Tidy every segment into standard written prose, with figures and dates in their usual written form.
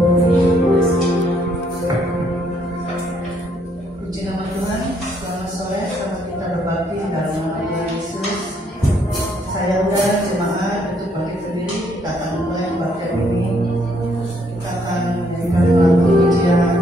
Puji nama Tuhan, selamat sore, selamat kita berbakti dalam nama Tuhan Yesus. Saya undang jemaat untuk bagi sendiri, kita akan mulai kebaktian ini. Kita akan menyanyikan lagu pujian.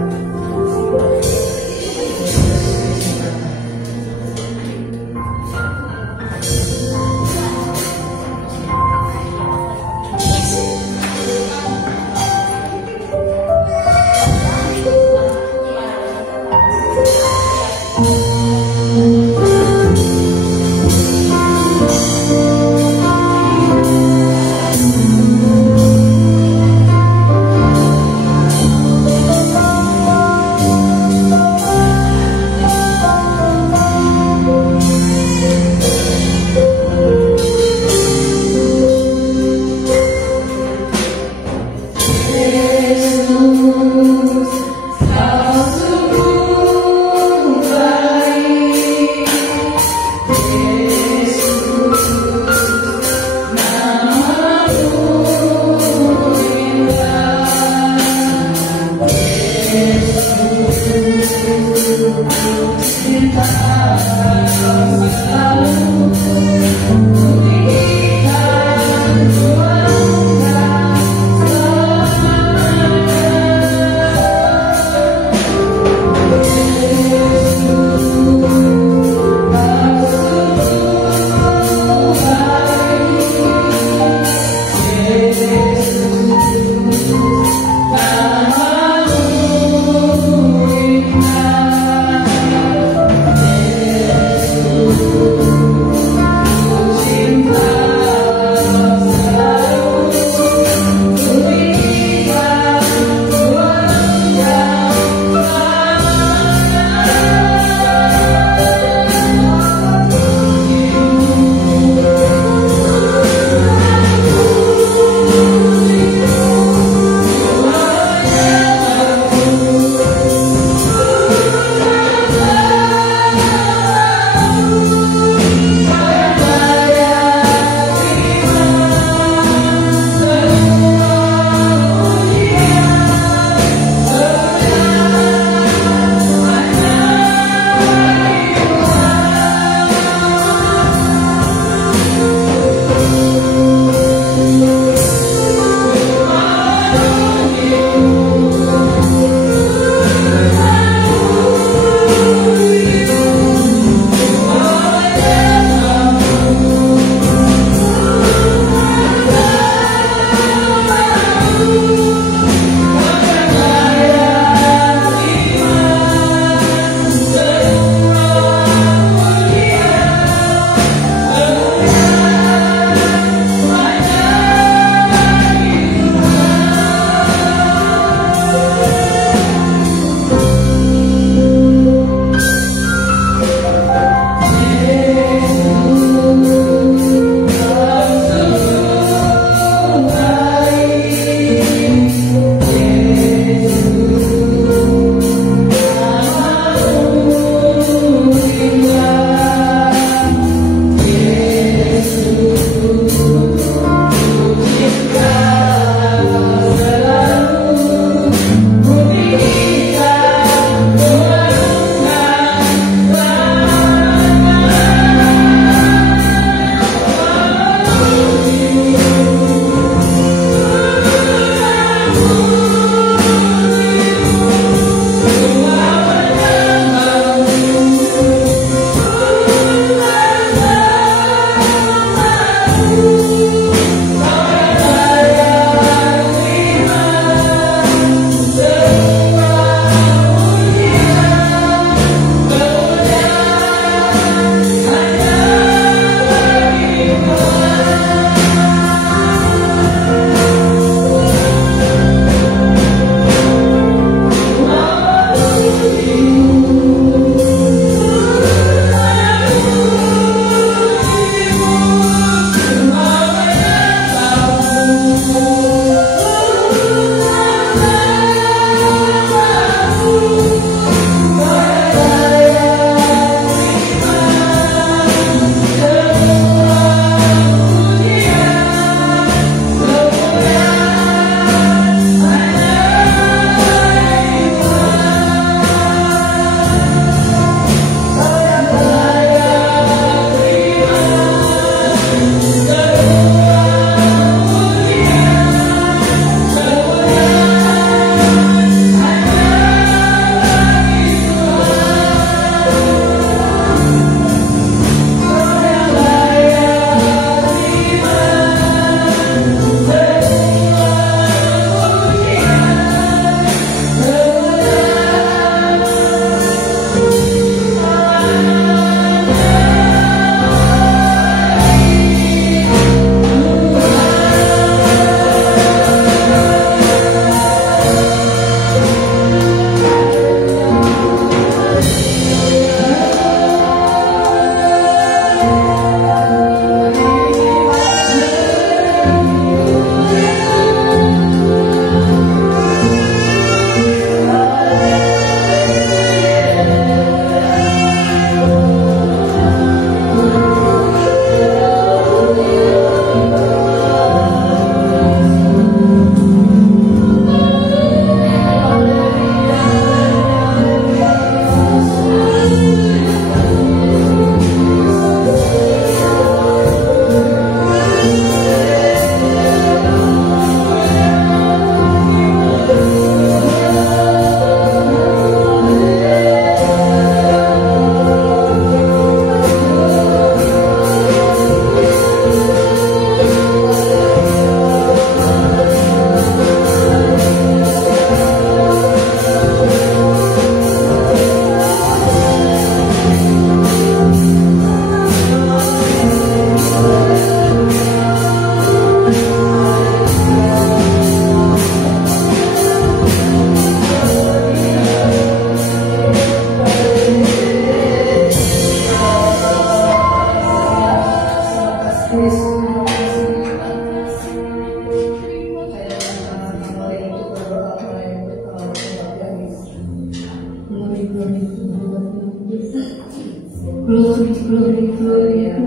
Kemuliaan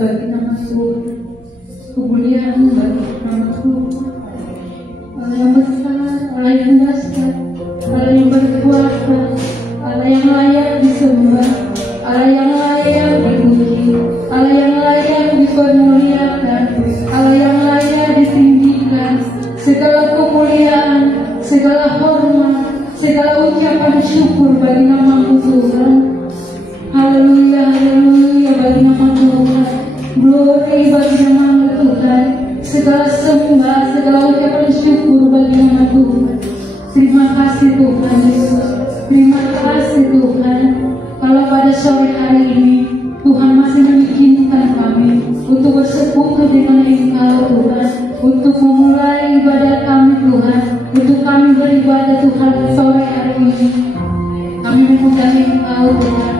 bagi nama Tuhan, kemuliaan bagi nama Tuhan. Allah yang besar, Allah yang dahsyat, Allah yang berkuasa, Allah yang layak disembah, Allah yang layak dipuji, Allah yang layak dipermuliakan, Allah yang layak ditinggikan. Segala kemuliaan, segala hormat, segala ucapan syukur bagi nama Tuhan. Haleluya, haleluya bagi nama Tuhan. Glory bagi nama Tuhan. Segala sembah, segala ucapan syukur bagi nama Tuhan. Terima kasih Tuhan Yesus. Terima kasih Tuhan. Kalau pada sore hari ini Tuhan masih mengizinkan kami untuk bersekutu dengan Engkau Tuhan, untuk memulai ibadah kami Tuhan, untuk kami beribadah Tuhan sore hari ini. Kami mengundang Engkau Tuhan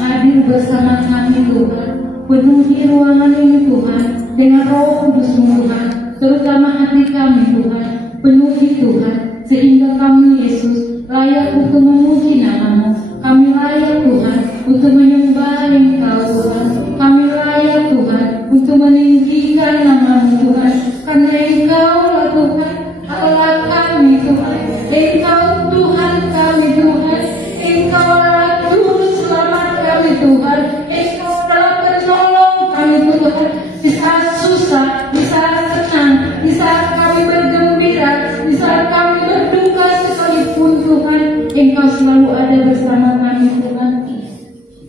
hadir bersama kami Tuhan, penuhi ruangan ini Tuhan dengan Roh Kudus-Mu Tuhan, terutama hati kami Tuhan, penuhi Tuhan, sehingga kami Yesus layak untuk memuji nama-Mu. Kami layak Tuhan untuk menyembah Engkau Tuhan, kami layak Tuhan untuk meninggikan nama-Mu Tuhan, karena Engkau-lah Tuhan Allah kami Tuhan, Engkau Tuhan kami Tuhan, Engkau-lah Juru Selamat kami Tuhan, Engkau-lah penolong kami Tuhan. Di saat susah, di saat senang, di saat kami bergembira, di saat kami berduka sekalipun Tuhan, Engkau selalu ada bersama kami Tuhan.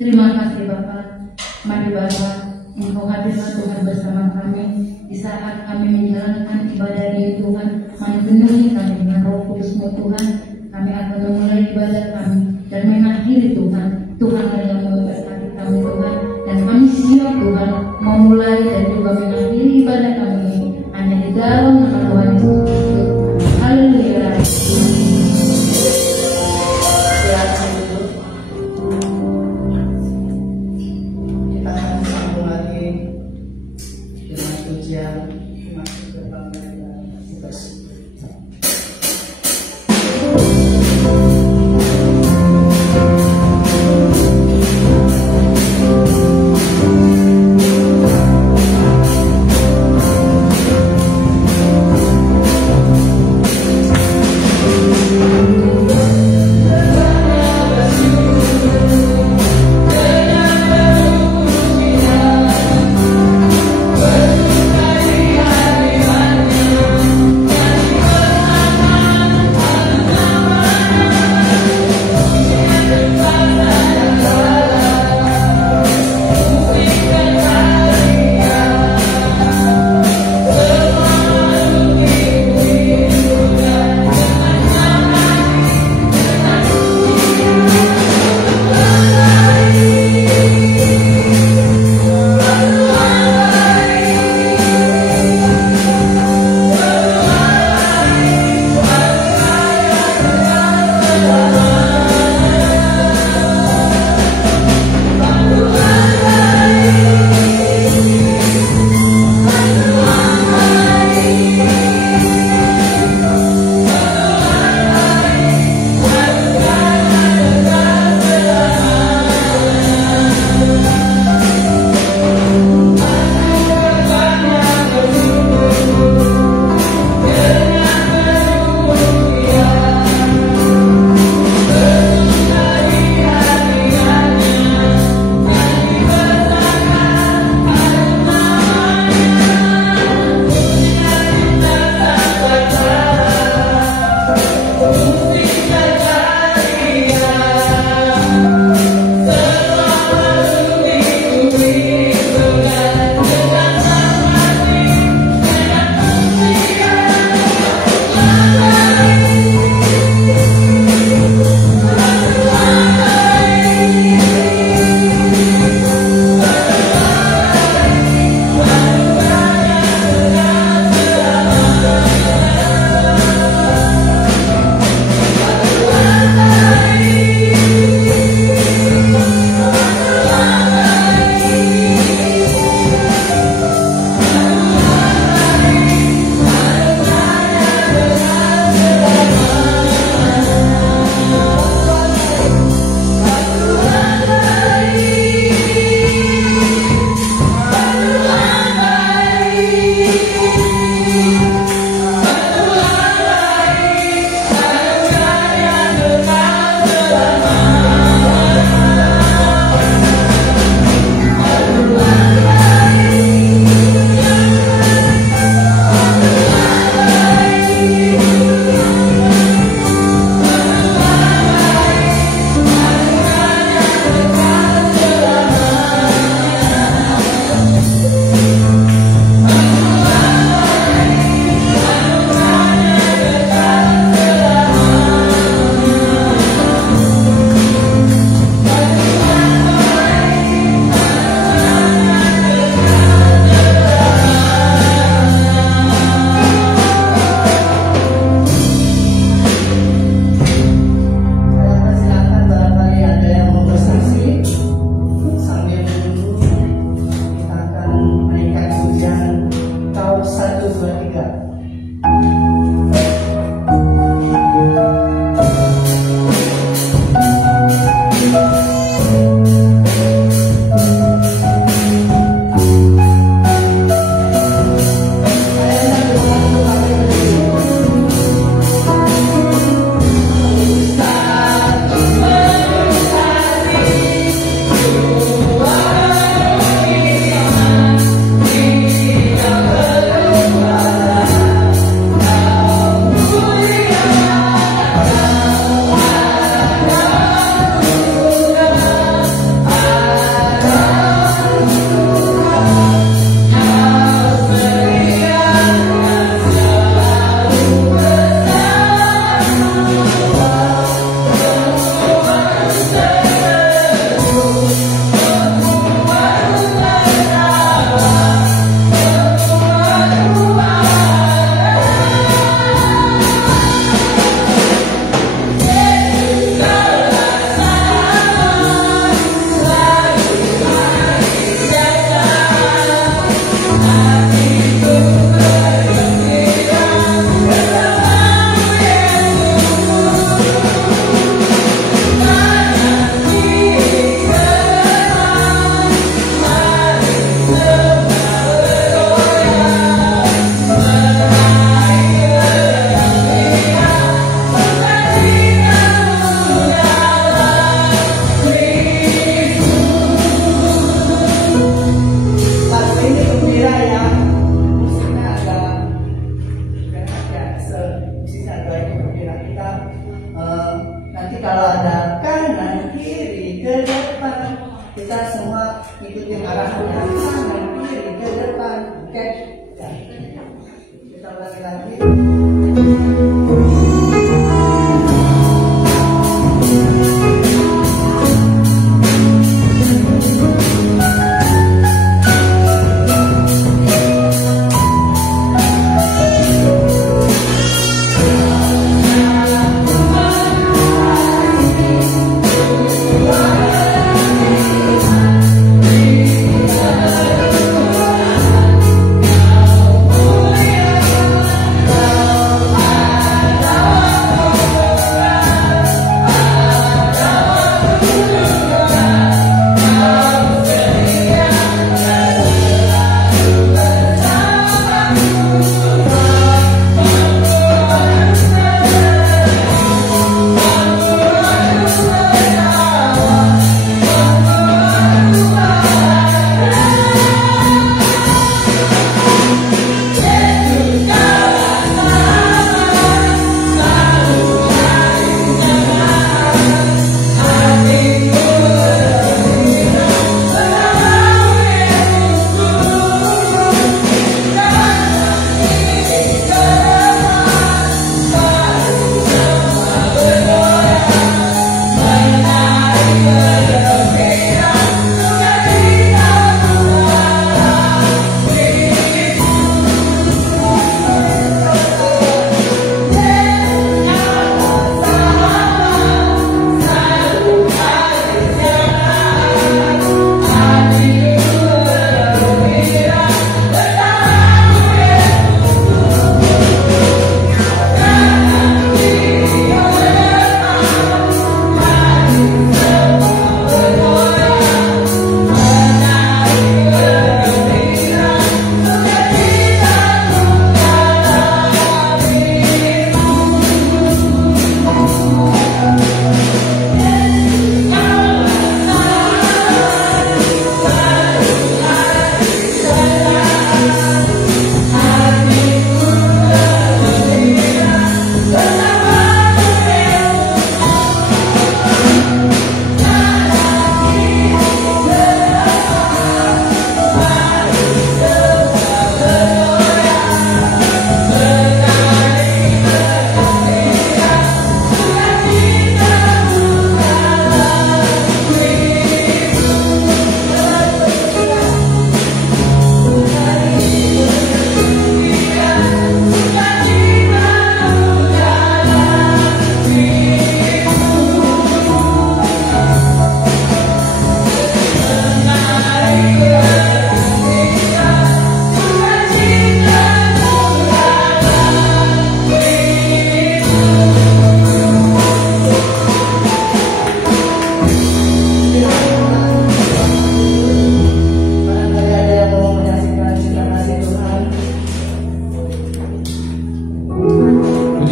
Terima kasih Bapa. Mari Bapa, Engkau hadirlah Tuhan bersama kami di saat kami menjalankan ibadah ini Tuhan. Mari penuhi kami dengan Roh Kudus-Mu Tuhan. Kami akan memulai ibadah kami dan mengakhiri Tuhan. Tuhanlah yang memberkati kami Tuhan, dan kami siap Tuhan memulai dan juga mengakhiri ibadah kami ini hanya di dalam nama Tuhan Yesus Kristus. Haleluya. Kita akan sambung lagi dengan pujian masuk ke dalam kita.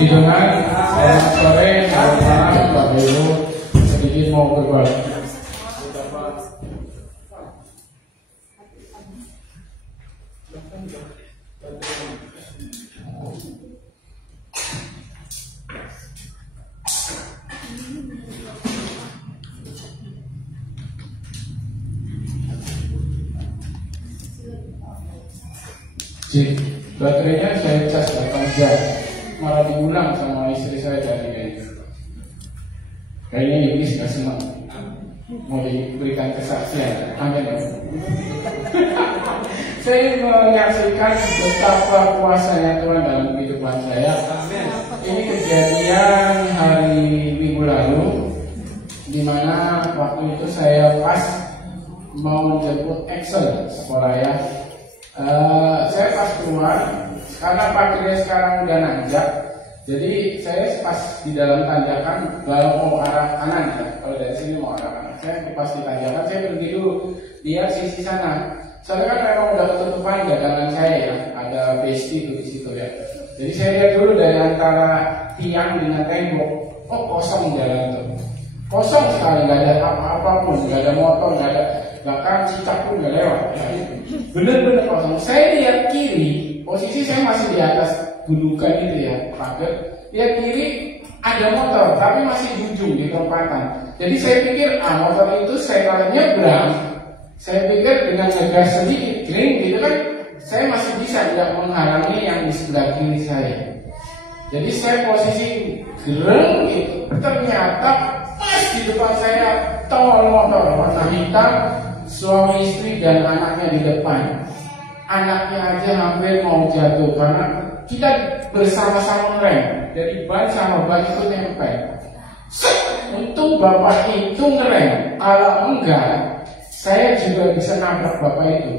Tuhan, selamat sore, selamat malam, Bapak Ibu. Sedikit mau berbagi. Baterainya saya cas 8 jam, malah diulang sama istri saya tadi kayaknya iblis gak senang mau diberikan kesaksian. Amin. Saya menyaksikan betapa kuasanya Tuhan dalam kehidupan saya. Ini kejadian hari Minggu lalu, dimana waktu itu saya pas mau menjemput Excel sekolah ya. Saya pas keluar karena parkirnya sekarang udah nanjak, jadi saya pas di dalam tanjakan mau arah kanan ya. Kalau dari sini mau arah kanan, saya pas di tanjakan saya berhenti dulu lihat sisi sana. Soalnya kan memang udah ketutupan dagangan saya ya, ada besti tuh di situ ya. Jadi saya lihat dulu dari antara tiang dengan tembok, oh kosong jalan itu, kosong sekali, nggak ada apa-apa pun, nggak ada motor, nggak ada, bahkan cicak pun nggak lewat. Bener-bener kosong. Saya lihat kiri, posisi saya masih di atas gundukan itu ya, pagar. Lihat kiri ada motor, tapi masih di ujung di perempatan. Jadi saya pikir, motor itu saya kalau nyebrang, saya pikir dengan ngegas sedikit, kering gitu kan, saya masih bisa tidak menghalangi yang di sebelah kiri saya. Jadi saya posisi gereng gitu, ternyata pas di depan saya tol motor warna hitam, suami istri dan anaknya di depan. Anaknya aja hampir mau jatuh karena kita bersama-sama ngerem. Jadi ban sama ban itu nempel. Untung bapak itu ngerem. Kalau enggak, saya juga bisa nabrak bapak itu.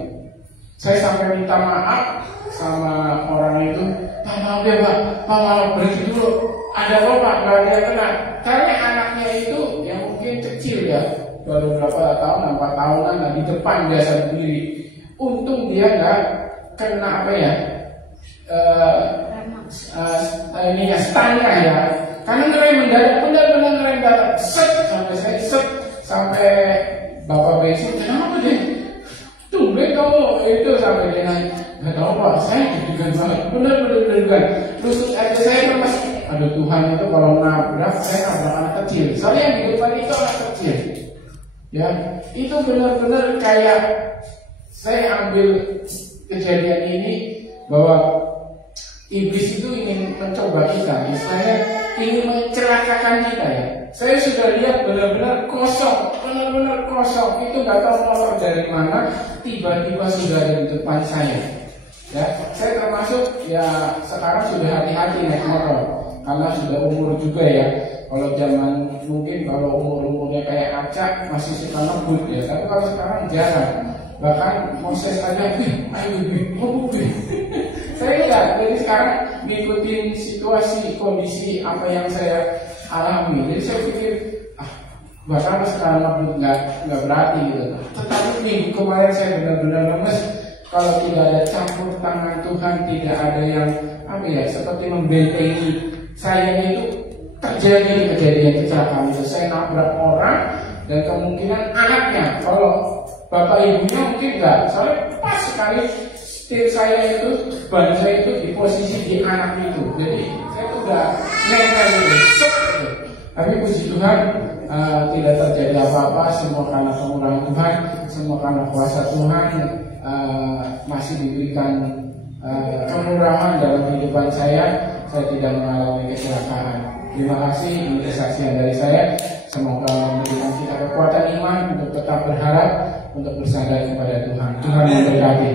Saya sampai minta maaf sama orang itu. Pak maaf ya pak, maaf berhenti dulu. Ada apa pak? Gak ada yang kena. Karena anaknya itu yang mungkin kecil ya, baru berapa tahun, 4 tahunan lah, di depan biasa berdiri. Untung dia nggak kena apa ya, ini ya stangnya ya. Karena ngerem mendadak, benar-benar ngerem mendadak, set sampai saya set sampai bapak bensin, kenapa deh? Tumben kamu itu sampai dia naik. Gak tahu pak, saya deg-degan banget, benar-benar lusuk aja saya kan masih, aduh Tuhan itu kalau nabrak, saya nabrak anak kecil. Soalnya yang di depan itu anak kecil. Ya, itu benar-benar kayak saya ambil kejadian ini bahwa iblis itu ingin mencoba kita, istilahnya ingin mencelakakan kita ya. Saya sudah lihat benar-benar kosong, itu nggak tahu motor dari mana, tiba-tiba sudah ada di depan saya. Ya, saya termasuk ya sekarang sudah hati-hati naik motor karena sudah umur juga ya. Kalau zaman mungkin kalau umurnya kayak acak masih suka ngebut ya, tapi kalau sekarang jarang. Bahkan Moses aja, ayo saya enggak. Jadi sekarang ngikutin situasi kondisi apa yang saya alami. Jadi saya pikir bahkan sekarang ngebut nggak berarti gitu. Tetapi minggu kemarin saya benar-benar lemes. Kalau tidak ada campur tangan Tuhan, tidak ada yang apa ya seperti membentengi saya itu. Terjadi kejadian kecelakaan itu, saya nabrak orang dan kemungkinan anaknya. Kalau bapak ibunya mungkin enggak, soalnya pas sekali setir saya itu, ban saya itu di posisi di anak itu. Jadi saya tuh udah nempel gitu. Tapi puji Tuhan tidak terjadi apa-apa. Semua karena kemurahan Tuhan, semua karena kuasa Tuhan. Masih diberikan kemurahan dalam kehidupan saya tidak mengalami kecelakaan. Terima kasih, ini kesaksian dari saya. Semoga memberikan kita kekuatan iman untuk tetap berharap, untuk bersandar kepada Tuhan. Tuhan memberkati.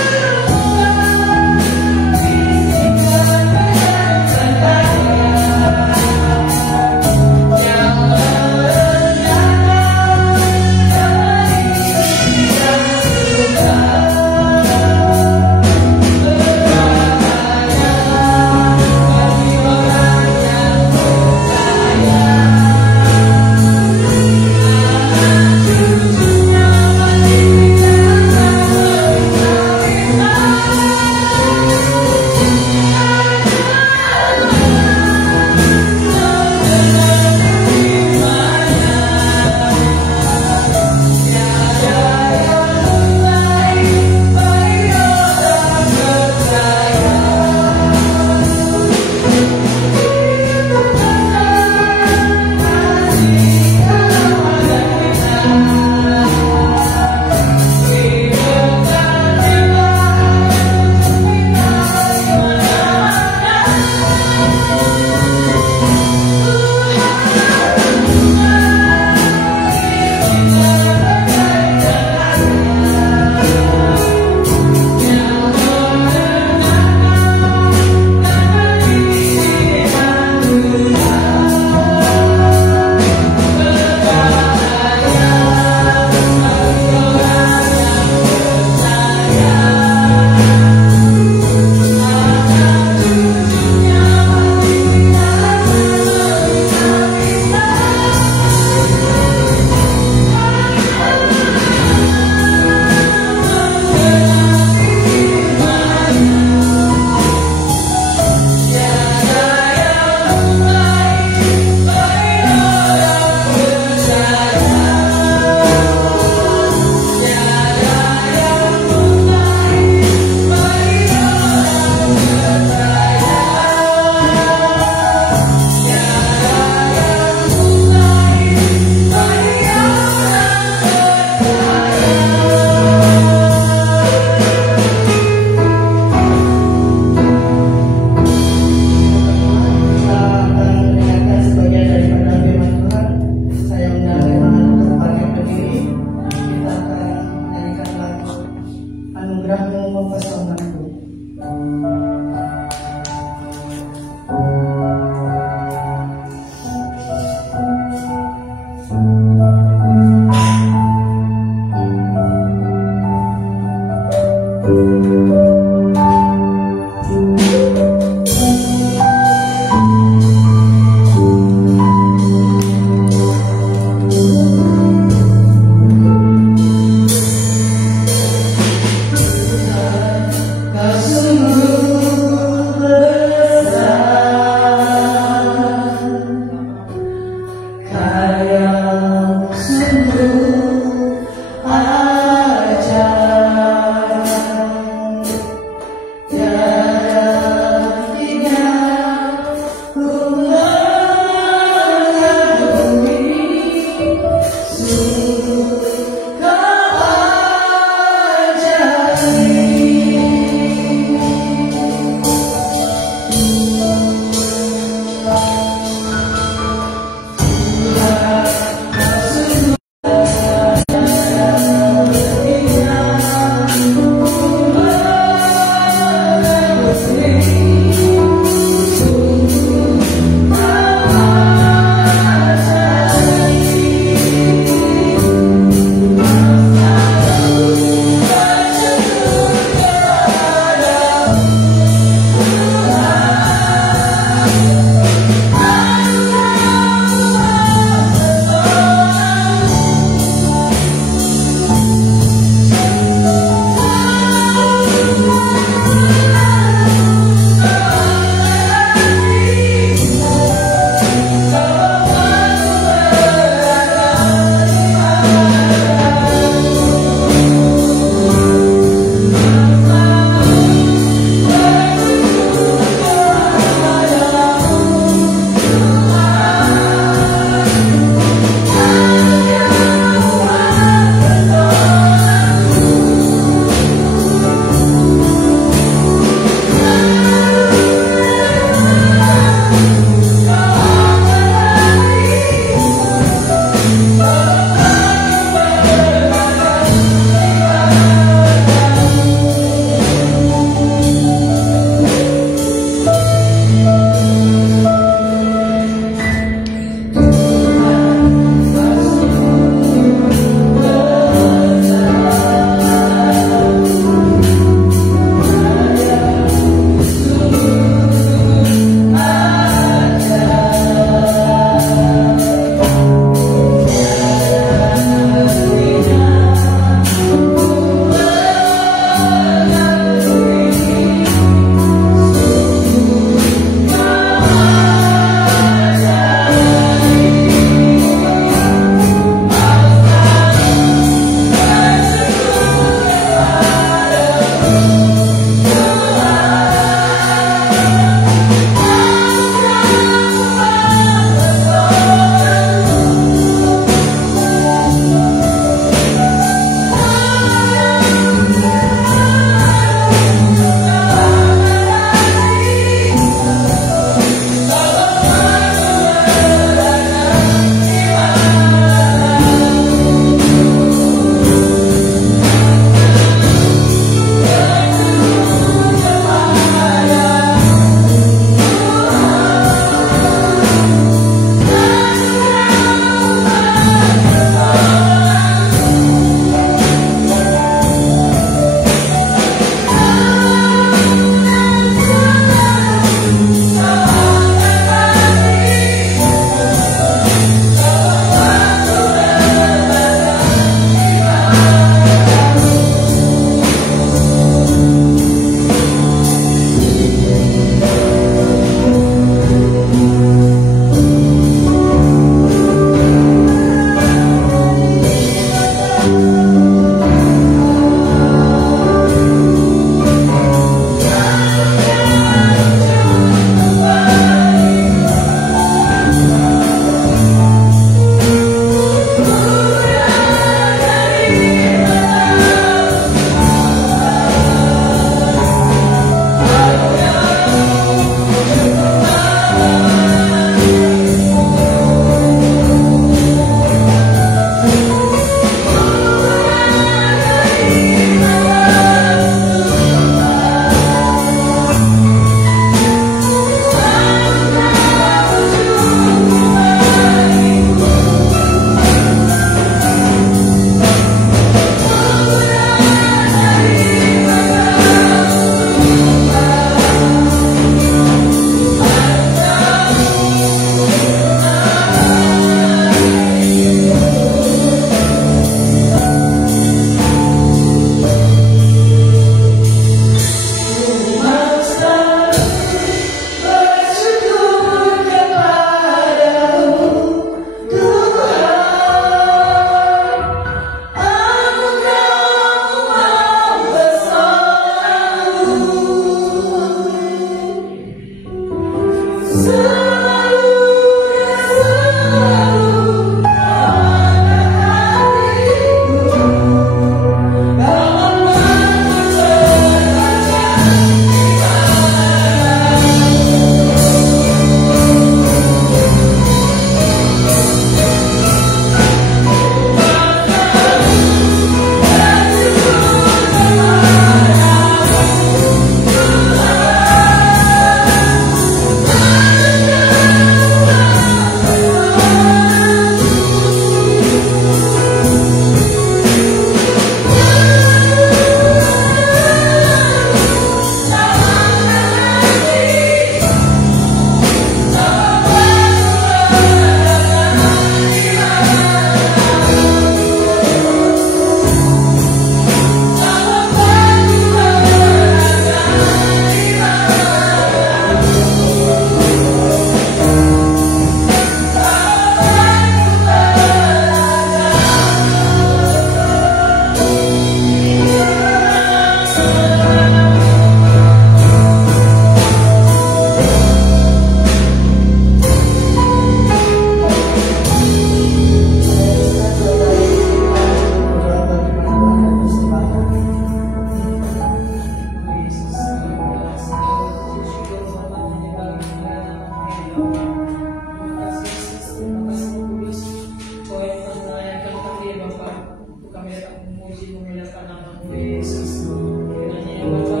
dalam nama Yesus. Kiranya ya Bapa,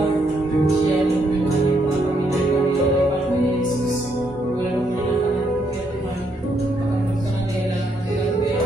yang memiliki pemilihan kami oleh Bapa Yesus, boleh menyatakan aku ya Tuhan, akan berkenan dalam hadirat Dia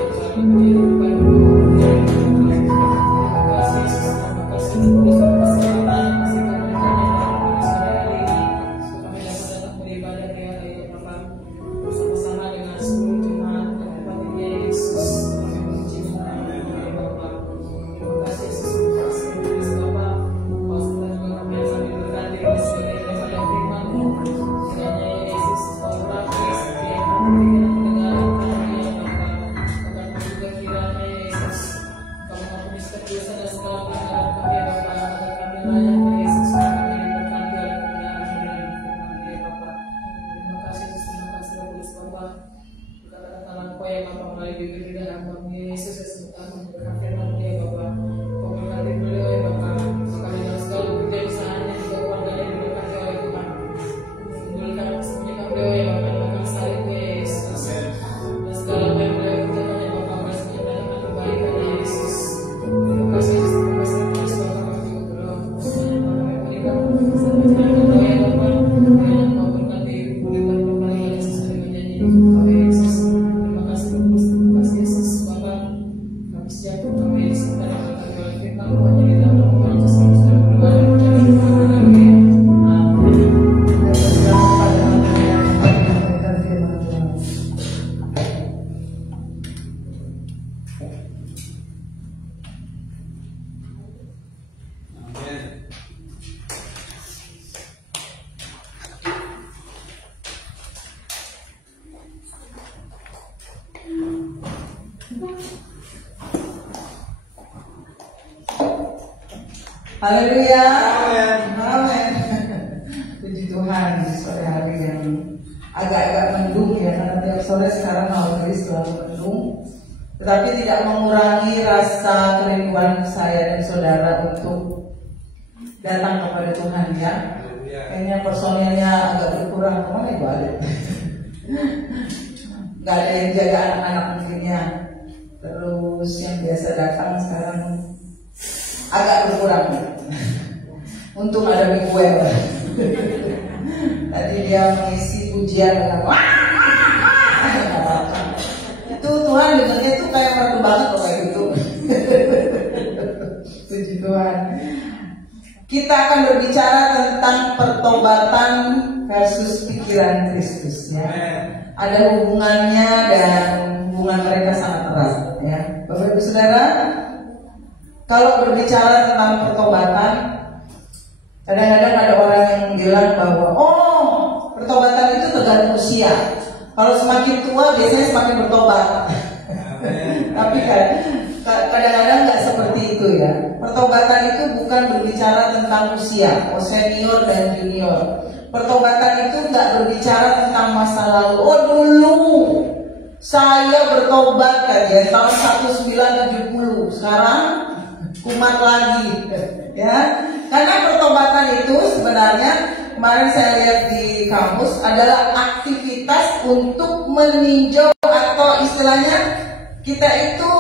Haleluya. Amin. Puji Tuhan di sore hari yang agak-agak mendung ya, karena tiap sore sekarang hari selalu mendung. Tetapi tidak mengurangi rasa kerinduan saya dan saudara untuk datang kepada Tuhan ya. Kayaknya personilnya agak berkurang, kemana ya balik? Gak ada yang jaga anak-anak mungkin ya. Terus yang biasa datang sekarang agak berkurang. Untung ada Miguel. Tadi dia mengisi pujian dengan itu Tuhan dengarnya itu kayak merdu banget loh kayak gitu. Puji Tuhan. Kita akan berbicara tentang pertobatan versus pikiran Kristus ya. Ada hubungannya dan hubungan mereka sangat erat ya. Bapak Ibu Saudara, kalau berbicara tentang pertobatan, kadang-kadang ada orang yang bilang bahwa pertobatan itu tergantung usia. Kalau semakin tua biasanya semakin bertobat. Tapi kadang-kadang nggak seperti itu ya. Pertobatan itu bukan berbicara tentang usia, senior dan junior. Pertobatan itu nggak berbicara tentang masa lalu. Dulu saya bertobat ya tahun 1970, sekarang kumat lagi ya. Karena pertobatan itu sebenarnya kemarin saya lihat di kamus adalah aktivitas untuk meninjau atau istilahnya kita itu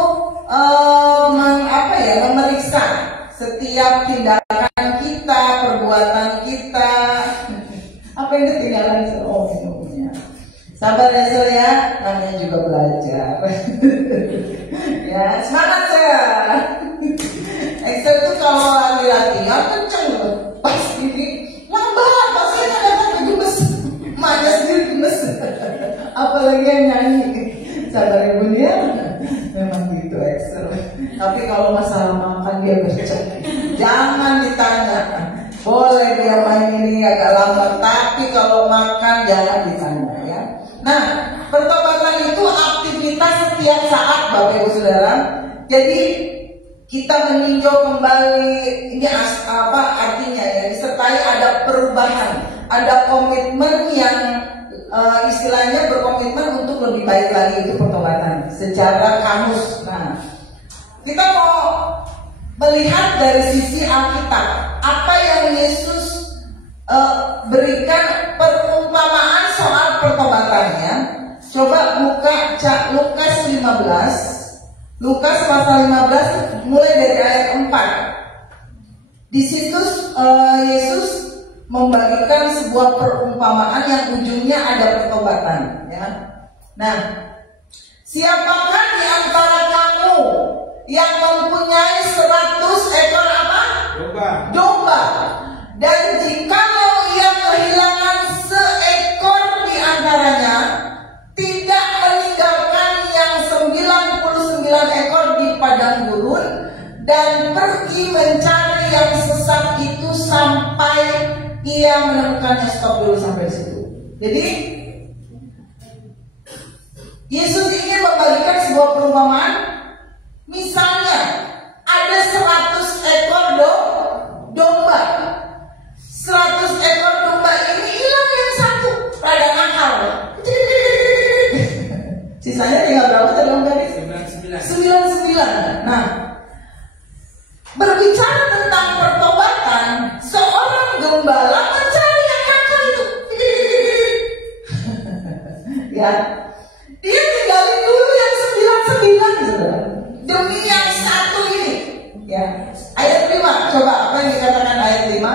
memeriksa setiap tindakan kita, perbuatan kita. Apa yang ketinggalan? Sabar ya ya, namanya juga belajar. Ya, semangat saya. Excel itu kalau latihan kenceng loh. Pas ini lambat, pasnya datang ke gemes. Mana sendiri gemes. Apalagi yang nyanyi. Sabar ya Bun ya. Memang gitu Excel. Tapi kalau masalah makan dia bercek. Jangan ditanya. Boleh dia main ini agak lambat, tapi kalau makan jangan ditanya ya. Nah, pertobatan itu aktivitas setiap saat Bapak Ibu Saudara. Jadi kita meninjau kembali ini apa artinya ya, disertai ada perubahan, ada komitmen yang istilahnya berkomitmen untuk lebih baik lagi, itu pertobatan secara kamus. Nah, kita mau melihat dari sisi Alkitab apa yang Yesus berikan perumpamaan soal pertobatannya. Coba buka Lukas 15 Lukas pasal 15 mulai dari ayat 4. Di situ Yesus membagikan sebuah perumpamaan yang ujungnya ada pertobatan, ya. Nah, siapakah di antara kamu yang mempunyai 100 ekor apa? Domba. Dan jikalau ia kehilangan seekor di antaranya, tidak meninggalkan yang 99 ekor di padang gurun dan pergi mencari yang sesat itu sampai ia menemukannya. Stop dulu sampai situ. Jadi Yesus ingin membagikan sebuah perumpamaan. Misalnya ada 100 ekor domba. 100 ekor domba ini hilang yang satu, rada nakal. Sisanya tinggal berapa tadi Om Gadis? 99. Nah, berbicara tentang pertobatan, seorang gembala mencari yang nakal itu. Ya, dia tinggalin dulu yang 99, saudara, demi yang satu ini. Ya, ayat 5, coba apa yang dikatakan ayat 5?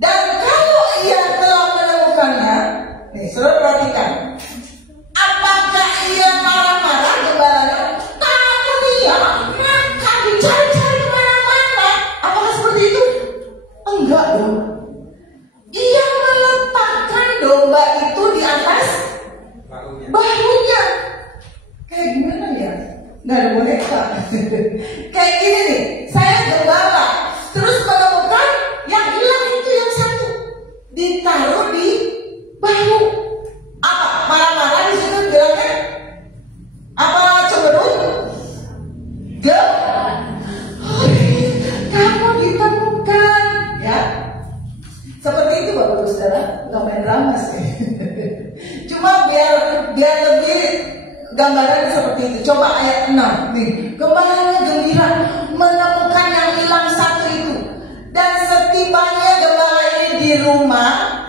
Dan kalau ia telah menemukannya, nih, saudara perhatikan. Apakah ia marah-marah gembalanya? Takut dia, maka dicari-cari kemana-mana. Apakah seperti itu? Enggak dong. Ia meletakkan domba itu di atas bahunya. Kayak gimana ya? Nggak ada boneka. Kayak gini nih, saya gembala, terus menemukan yang hilang itu yang satu, ditaruh di bahu. Apa? Marah-marah di situ bilangnya? Apa cemberut? Kamu ditemukan, ya? Seperti itu Bapak Ibu Saudara, nggak main drama sih. Cuma biar lebih gambaran seperti itu. Coba ayat 6 nih. Gembalanya gembira menemukan yang hilang satu itu. Dan setibanya gembala ini di rumah,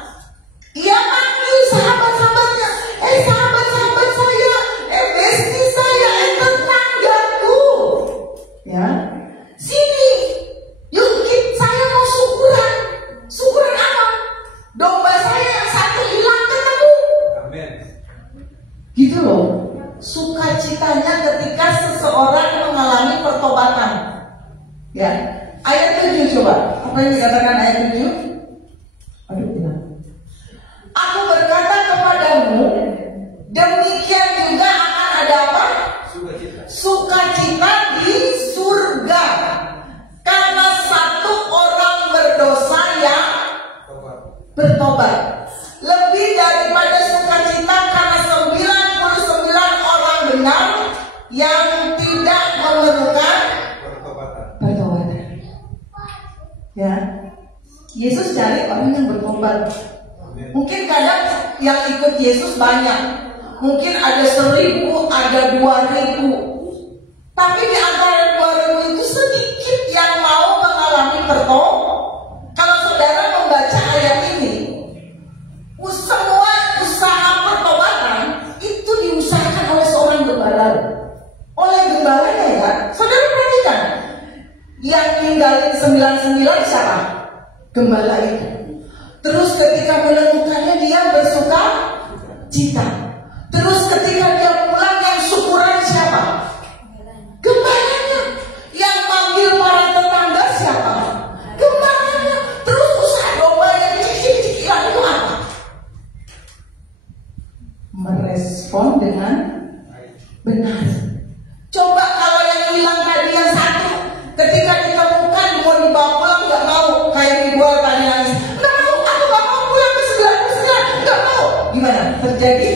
ia panggil sahabat-sahabatnya. Sahabat-sahabat saya, bestie saya, tetanggaku, ya, sini, yuk saya mau syukuran. Syukuran apa? Domba saya yang satu hilang ketemu. Amin. Gitu loh, sukacitanya ketika seseorang mengalami pertobatan. Ya, ayat 7 coba. Apa yang dikatakan ayat 7? Aduh, bilang. Aku berkata kepadamu, demikian juga akan ada apa? Sukacita di surga. Karena satu orang berdosa yang bertobat. Lebih daripada sukacita karena 99 orang benar yang tidak memerlukan pertobatan. Ya, Yesus cari orang yang bertobat. Mungkin kadang yang ikut Yesus banyak, mungkin ada 1000, ada 2000. Tapi di antara 2000 itu sedikit yang mau mengalami pertobatan. Kalau saudara membaca ayat ini, semua usaha pertobatan itu diusahakan oleh seorang gembala. Oleh gembalanya, ya. Saudara perhatikan, yang ninggalin 99 siapa? Gembala itu. Terus ketika menemukannya dia bersuka cita. Terus ketika dia pulang yang syukuran siapa? Gembalanya. Yang manggil para tetangga siapa? Gembalanya. Terus usaha domba yang cicik-cikilan itu apa? Merespon dengan benar. Coba kalau yang hilang tadi yang satu, ketika ditemukan mau dibawa pulang nggak mau, kayak dibuat tadi nangis, nggak mau, aku nggak mau pulang ke 99, nggak mau. Gimana? Terjadi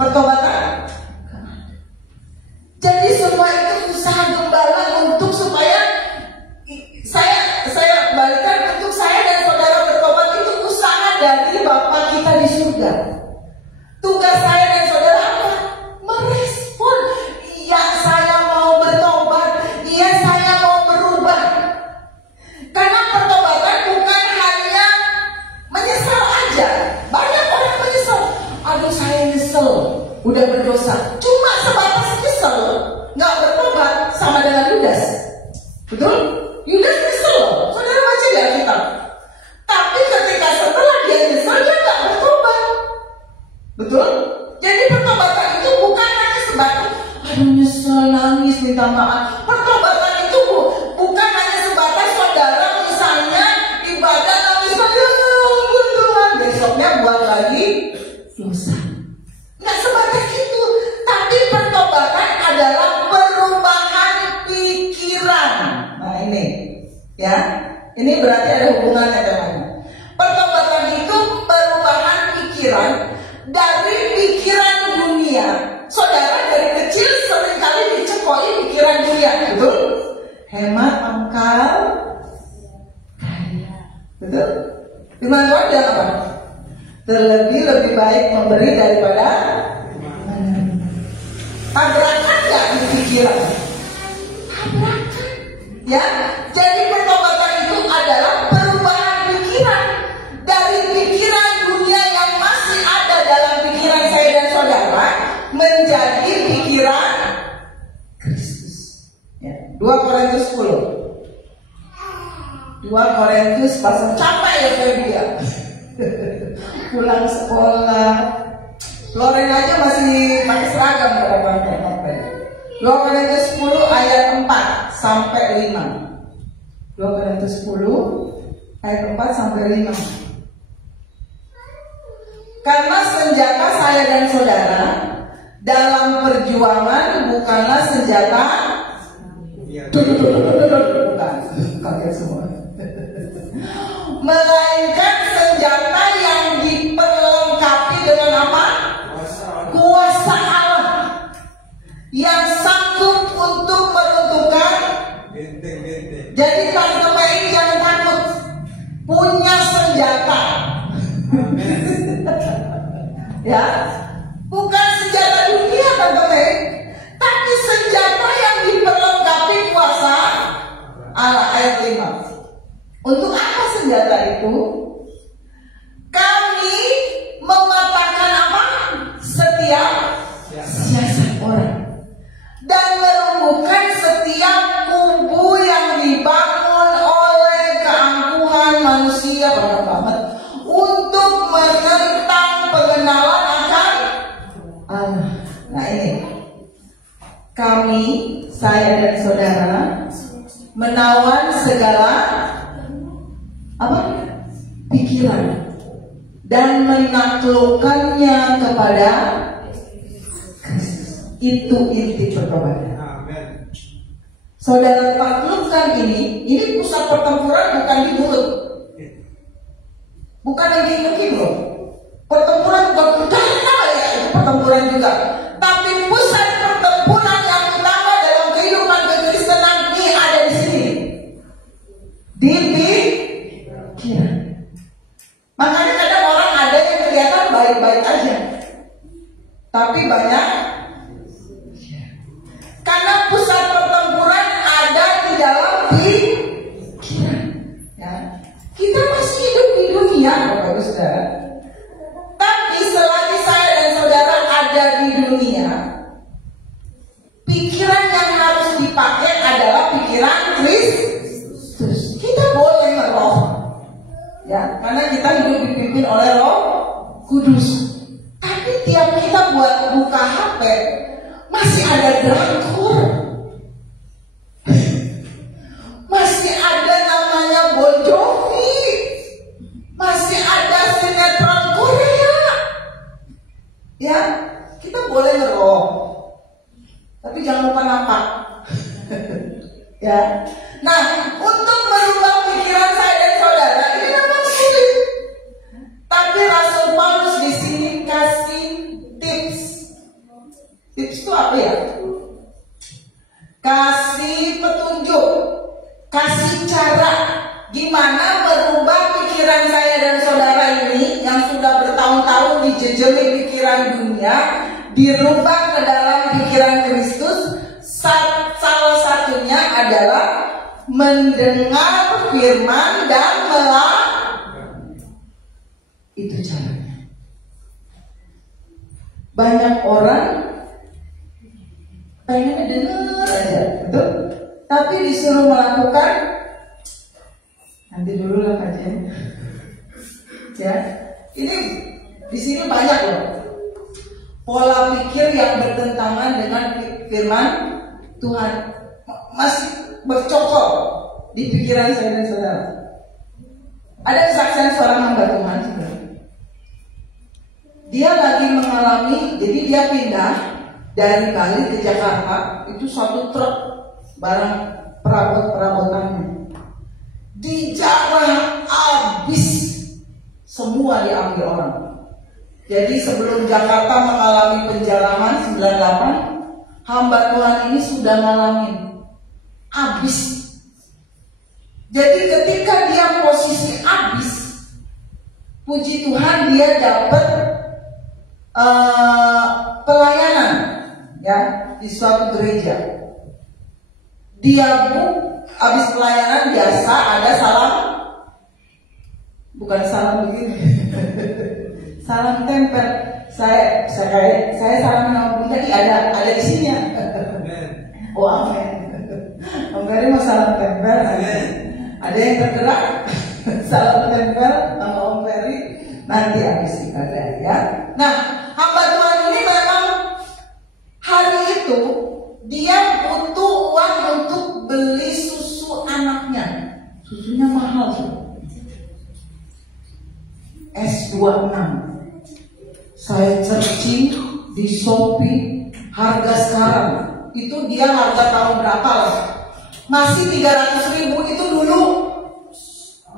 pertobatan? Yudas nyesel, saudara baca di Alkitab. Tapi ketika setelah dia nyesel, dia nggak bertobat. Betul? Jadi pertobatan itu bukan hanya sebatas aduh nyesel, nangis, minta maaf. Pertobatan itu bukan hanya sebatas saudara misalnya ibadah nangis, ya ampun Tuhan, besoknya buat lagi dosa. Nggak sebatas itu. Tapi pertobatan adalah perubahan pikiran. Nah ini, ya, ini berarti ada hubungannya teman-teman. Pertobatan itu perubahan pikiran dari pikiran dunia. Saudara dari kecil seringkali dicekoi pikiran dunia, betul? Hemat, angkal, kaya, betul? Firman Tuhan bilang apa? Terlebih lebih baik memberi daripada menerima. Tabrakan nggak di pikiran? Tabrakan, ya. Jadi pertobatan itu adalah perubahan pikiran dari pikiran dunia yang masih ada dalam pikiran saya dan saudara menjadi pikiran Kristus. Ya. 2 Korintus 10. 2 Korintus pasal capek ya dia. Pulang sekolah, Loren aja masih pakai seragam pada pakai. 2 Korintus 10 ayat 4 sampai 5. 2 Korintus 10 ayat 4 sampai 5. Karena senjata saya dan saudara dalam perjuangan bukanlah senjata bukan, kaget semua. Melainkan senjata yang diperlengkapi dengan apa? Kuasa Allah yang sanggup untuk meruntuhkan. Jadi teman-teman ini jangan takut, punya senjata. Ya, bukan senjata dunia teman-teman, tapi senjata yang diperlengkapi kuasa Allah. Ayat 5. Untuk apa senjata itu? Kami mematahkan apa? Setiap siasat orang dan merumbuhkan setiap kubu yang dibangun oleh keangkuhan manusia, banyak banget, untuk menentang pengenalan akan Allah. Nah ini, kami, saya dan saudara menawan segala apa? Pikiran dan menaklukkannya kepada Kristus. Itu inti pertobatan. Saudara taklukkan ini pusat pertempuran bukan di mulut, bukan yang gini loh. Pertempuran bukan utama ya, itu pertempuran juga. Tapi pusat pertempuran yang utama dalam kehidupan kekristenan ini ada di sini, di pikiran. Makanya kadang orang ada yang kelihatan baik-baik aja, tapi banyak. Karena pusat pertempuran ada di dalam pikiran. Ya. Kita masih hidup di dunia, Bapak Saudara. Tapi selagi saya dan saudara ada di dunia, pikiran yang harus dipakai adalah pikiran Kristus. Kita boleh meroh, ya, karena kita hidup dipimpin oleh Roh Kudus. Tapi tiap kita buat buka HP, masih ada drakor, masih ada namanya Bon Jovi, masih ada sinetron Korea. Ya, kita boleh ngeroh, tapi jangan lupa nampak. Ya, nah, untuk merubah pikiran saya dan saudara ini memang sulit. Tapi Rasul Paulus di sini kasih tips. Tips itu apa ya? Kasih petunjuk, kasih cara gimana merubah pikiran saya dan saudara ini yang sudah bertahun-tahun dijejeli pikiran dunia, dirubah ke dalam pikiran Kristus. Salah satunya adalah mendengar firman dan itu caranya. Banyak orang pengen dengar aja, betul? tapi disuruh melakukan, nanti dulu lah kajian. Ya, ini di sini banyak loh pola pikir yang bertentangan dengan firman Tuhan, masih bercokol di pikiran saya dan saudara. Ada kesaksian seorang hamba Tuhan sebenarnya. Dia lagi mengalami, jadi dia pindah dari Bali ke Jakarta, itu satu truk barang perabotannya. Di jalan habis, semua diambil orang. Jadi sebelum Jakarta mengalami penjarahan 98, hamba Tuhan ini sudah ngalamin habis. Jadi ketika dia posisi habis, puji Tuhan dia dapat pelayanan ya di suatu gereja. Dia habis pelayanan biasa ada salam, bukan salam begini, salam tempel. Saya salam nama Bunda, ada di sini ya. Oh amin. Om Ferry mau salam tempel. Ada yang tergerak salam tempel sama Om Ferry nanti habis kita ya. Nah, hamba Tuhan ini memang hari itu dia butuh uang untuk beli susu anaknya. Susunya mahal sih. S26. Saya searching di Shopee harga sekarang itu dia harga tahun berapa lah? Masih 300.000 itu dulu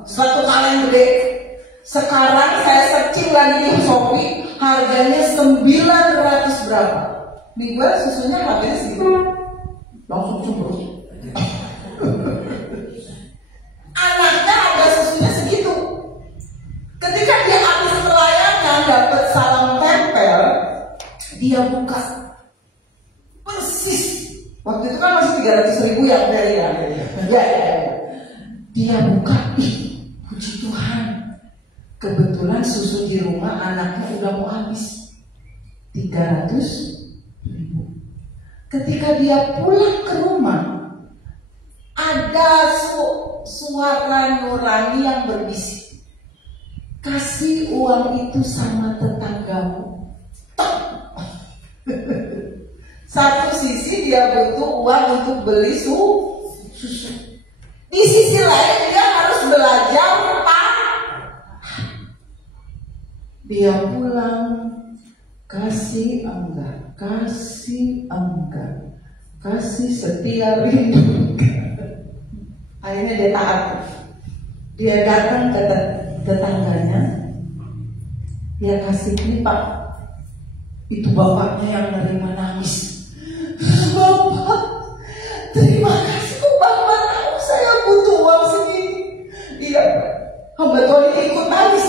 satu kaleng gede. Sekarang saya searching lagi di Shopee harganya 900 berapa? Mingguan susunya harganya segitu. Langsung cukup. Anaknya harga susunya segitu. Ketika dia habis pelayanan dapat salam tempel, dia buka persis. Waktu itu kan masih 300.000 ya dari ya. Dia buka, puji Tuhan. Kebetulan susu di rumah anaknya udah mau habis 300.000. Ketika dia pulang ke rumah, ada suara nurani yang berbisik, kasih uang itu sama tetanggamu. Satu sisi dia butuh uang untuk beli susu. Di sisi lain dia harus belajar dia pulang kasih enggak, kasih setia rindu. Akhirnya dia taat. Dia datang ke tetangganya, dia kasih pipa. Itu bapaknya yang menerima nangis. Bapak, terima kasih kok Bapak tahu saya butuh uang segini. Iya, hamba Tuhan ikut nangis.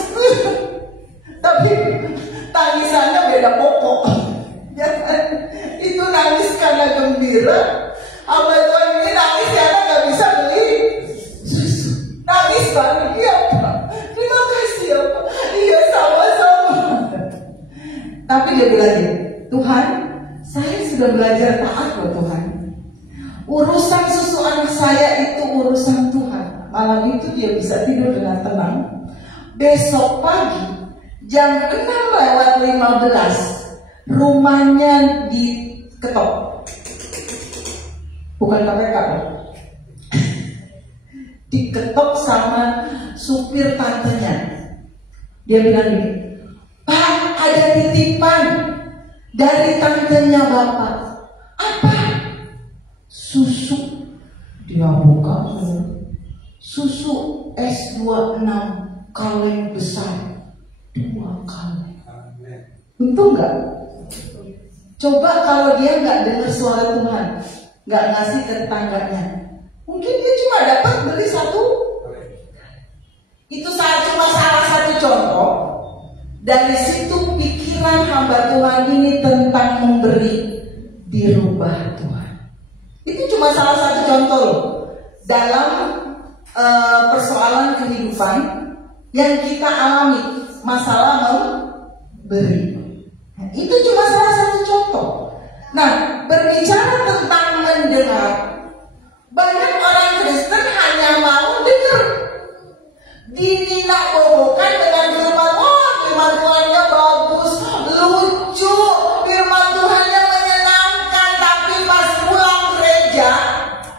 Tapi tangisannya beda pokok. Itu nangis karena gembira. Hamba Tuhan ini nangis karena gak bisa beli susu. Nangis banget, iya Pak. Terima kasih ya Pak. Iya sama-sama. Tapi dia bilang, Tuhan, saya sudah belajar taat loh Tuhan. Urusan susu anak saya itu urusan Tuhan. Malam itu dia bisa tidur dengan tenang. Besok pagi jam 6:15 rumahnya diketok. Bukan KPK loh. Diketok sama supir tantenya. Dia bilang gini, Pak, ada titipan dari tantenya Bapak. Apa? Susu. Dia buka susu S26 kaleng besar 2 kali. Untung nggak? Coba kalau dia nggak dengar suara Tuhan, nggak ngasih ke tetangganya, mungkin dia cuma dapat beli 1. Itu cuma salah satu contoh. Dari situ pikiran hamba Tuhan ini tentang memberi dirubah Tuhan. Itu cuma salah satu contoh loh, dalam persoalan kehidupan yang kita alami, masalah memberi. Itu cuma salah satu contoh. Nah, berbicara tentang mendengar, Banyak orang Kristen hanya mau dengar, dininabobokan dengan firman. Oh, firman Tuhannya bagus, lucu, firman Tuhannya menyenangkan, tapi pas pulang gereja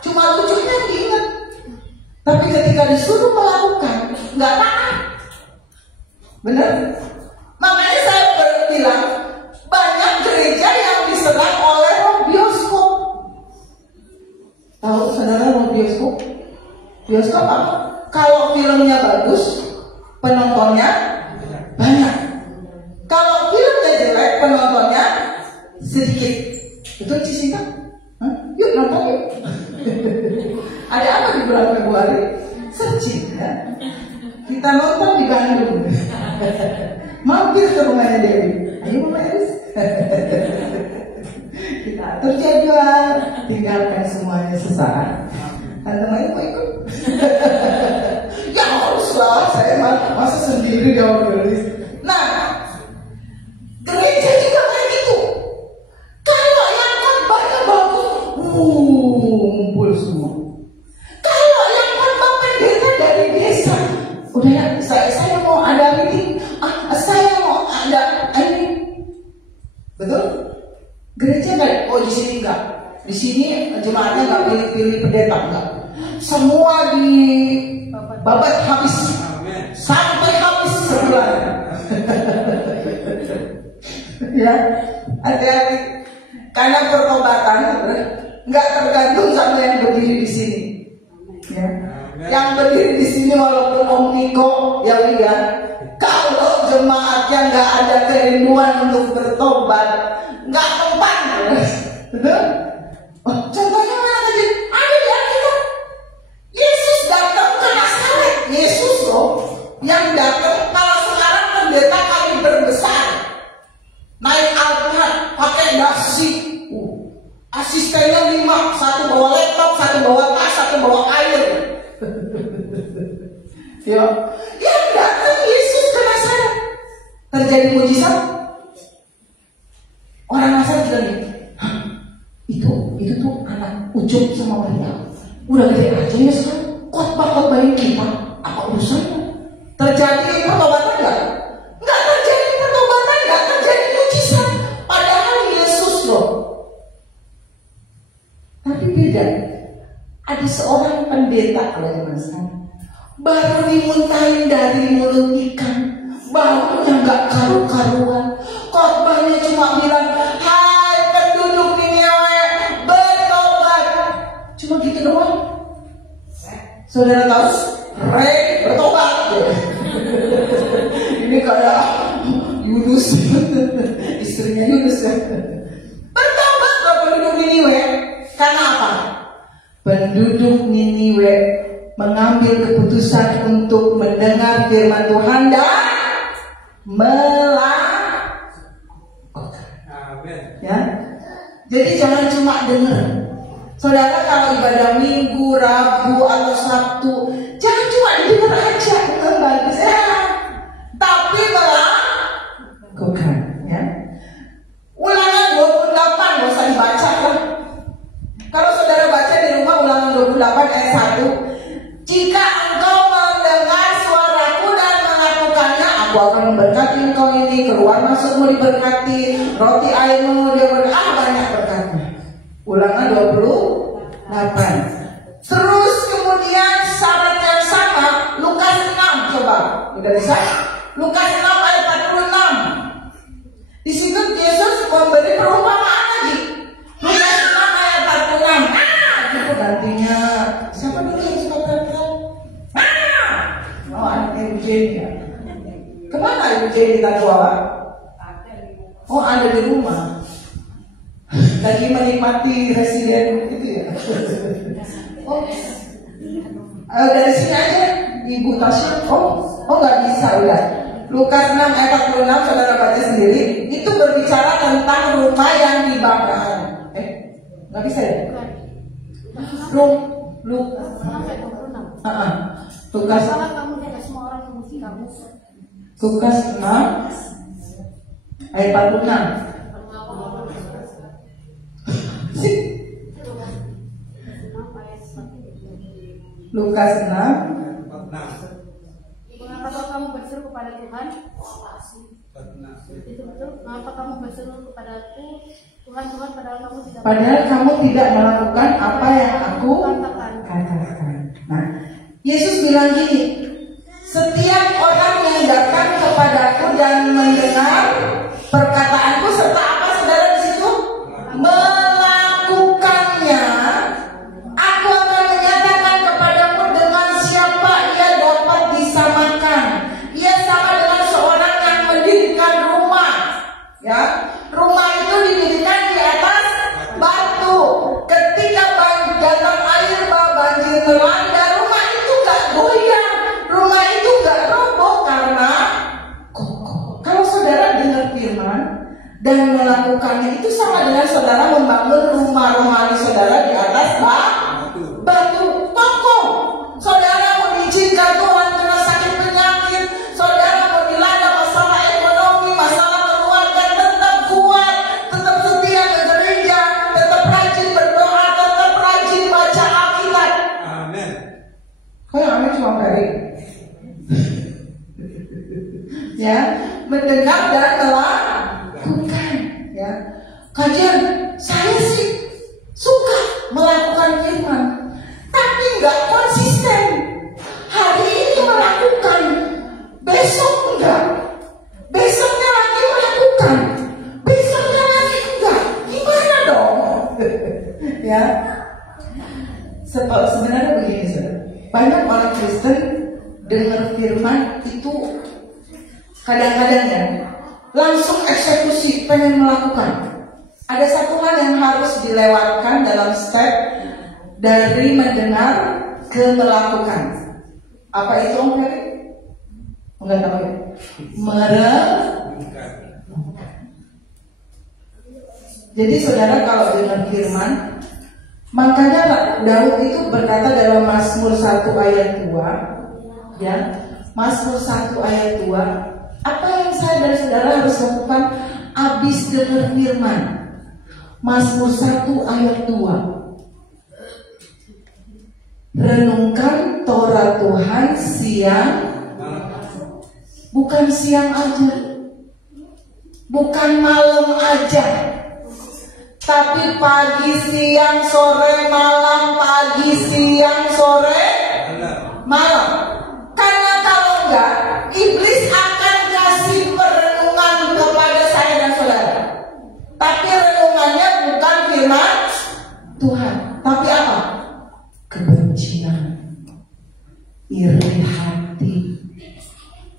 cuma lucunya diingat, tapi ketika disuruh melakukan nggak taat. Benar? Makanya saya bilang banyak gereja yang diserang oleh roh bioskop. Tahu saudara roh bioskop? Bioskop apa? Kalau filmnya bagus, penontonnya banyak. Kalau filmnya jelek, penontonnya sedikit. Betul Cisinta? Yuk nonton yuk. Ada apa di bulan Februari? Searching ya. Kita nonton di Bandung. Mampir ke rumahnya Dewi. Ayo Mama Elis. Kita atur jadwal, tinggalkan semuanya sesaat. Tante Maya mau ikut? Ya haruslah, saya masa sendiri jauh Elis. Nah, gereja juga kayak gitu. Kalau yang khotbahnya bagus, ngumpul semua. Kalau yang khotbah pendeta dari desa, udah ya, saya mau ada meeting, saya mau ada ini. Betul? Gereja kan? Oh di sini enggak. Di sini jemaatnya enggak pilih-pilih pendeta enggak. Semua di babat habis. Sampai habis sebulan. Ya, hati-hati. Karena pertobatan enggak tergantung sama yang berdiri di sini. Ya. Yang berdiri di sini walaupun Om Niko ya lihat, kalau jemaatnya nggak ada kerinduan untuk bertobat, nggak mempan. Oh, contohnya mana tadi? Ada di Alkitab. Yesus datang ke Nazaret. Yesus loh yang datang. Kalau sekarang pendeta kali berbesar, naik Alphard, pakai dasi. Asistennya 5, satu bawa laptop, satu bawa tas, satu bawa air. Ya, yang datang Yesus ke Nazaret. Terjadi mujizat. Orang Nazaret bilang itu tuh anak Ucup sama Maria. Udah gede aja ya sekarang. Khotbah-khotbahin kita. Apa urusannya? Terjadi pertobatan enggak? Enggak terjadi pertobatan, enggak terjadi mujizat. Padahal Yesus loh. Tapi beda. Ada seorang pendeta kalau zaman sekarang baru dimuntahin dari mulut ikan, baunya nggak karu-karuan. Khotbahnya cuma bilang, hai penduduk Niniwe, bertobat. Cuma gitu doang. Saudara tahu? Bertobat. Ini kayak Yunus, istrinya Yunus ya. Bertobat loh penduduk Niniwe. Karena apa? Penduduk Niniwe mengambil keputusan untuk mendengar firman Tuhan dan melakukan. Ya, jadi jangan cuma dengar. Saudara kalau ibadah Minggu, Rabu atau Sabtu, jangan cuma dengar aja, bagus ya. Tapi melakukan. Ya. Ulangan 28 nggak usah dibaca lah. Kalau saudara baca di rumah Ulangan 28 ayat 1, jika engkau mendengar suaraku dan melakukannya, aku akan memberkati engkau ini, keluar masukmu diberkati, roti airmu dia berkati, banyak berkatnya. Ulangan 28. Terus kemudian syarat yang sama, Lukas 6 coba, udah bisa? Lukas 6 ayat 46. Di situ Yesus memberi perumpamaan lagi. Lukas 6 ayat 46. Itu gantinya siapa dulu yang suka teriak? Oh, anak Ibu Jenny ya. Kemana Ibu Jenny kita bawa? Oh, ada di rumah. Lagi menikmati residen itu ya. Oh, dari sini aja Ibu Tasya. Oh nggak bisa udah. Lukas 6 ayat 46 saudara baca sendiri. Itu berbicara tentang rumah yang dibakar. Nggak bisa ya? Lukas. Lukas. Lukas 6 ayat 46. Lukas 6. Mengapa kamu berseru kepada Tuhan? Itu betul. Mengapa kamu berseru kepadaku, Tuhan, Tuhan, padahal kamu tidak melakukan apa yang aku katakan. Nah, Yesus bilang gini, setiap orang yang datang kepadaku dan mendengar perkataanku serta apa saudara di situ melakukannya, aku akan menyatakan kepadamu dengan siapa ia dapat disamakan. Ia sama dengan seorang yang mendirikan rumah, ya. Rumah itu didirikan di atas batu. Ketika datang air banjir melanda, rumah itu gak goyang, rumah itu gak roboh karena kokoh. Kalau saudara dengar firman dan melakukannya, itu sama dengan saudara membangun rumah rohani saudara di atas batu kokoh. Saudara mengizinkan Tuhan kena sakit penyakit, saudara mau dilanda masalah ekonomi, masalah keluarga, tetap kuat, tetap setia ke gereja, tetap rajin berdoa, tetap rajin baca Alkitab. Amin. Kok yang amin cuma dari ya, mendengar dan melakukan, ya. Kajian saya sih suka melakukan firman, tapi nggak konsisten. Hari ini melakukan, besok enggak, besoknya lagi melakukan, besoknya lagi enggak. Gimana dong? Ya, sebenarnya begini, saudara. Banyak orang Kristen dengar firman itu kadang-kadang ya langsung eksekusi, pengen melakukan. Ada satu hal yang harus dilewatkan dalam step dari mendengar ke melakukan. Apa itu, Om Ferry? Enggak tahu ya. Jadi saudara kalau dengar firman, makanya Daud itu berkata dalam Mazmur 1 ayat 2, ya, Mazmur 1 ayat 2, apa yang saya dan saudara harus lakukan habis dengar firman? Mazmur 1 ayat 2, renungkan Torah Tuhan siang, bukan siang aja, bukan malam aja, tapi pagi, siang, sore, malam, pagi, siang, sore, malam. Karena kalau enggak, iblis akan kasih perenungan kepada saya dan saudara. Tapi renungannya bukan firman Tuhan, tapi apa? Kebencian, iri hati,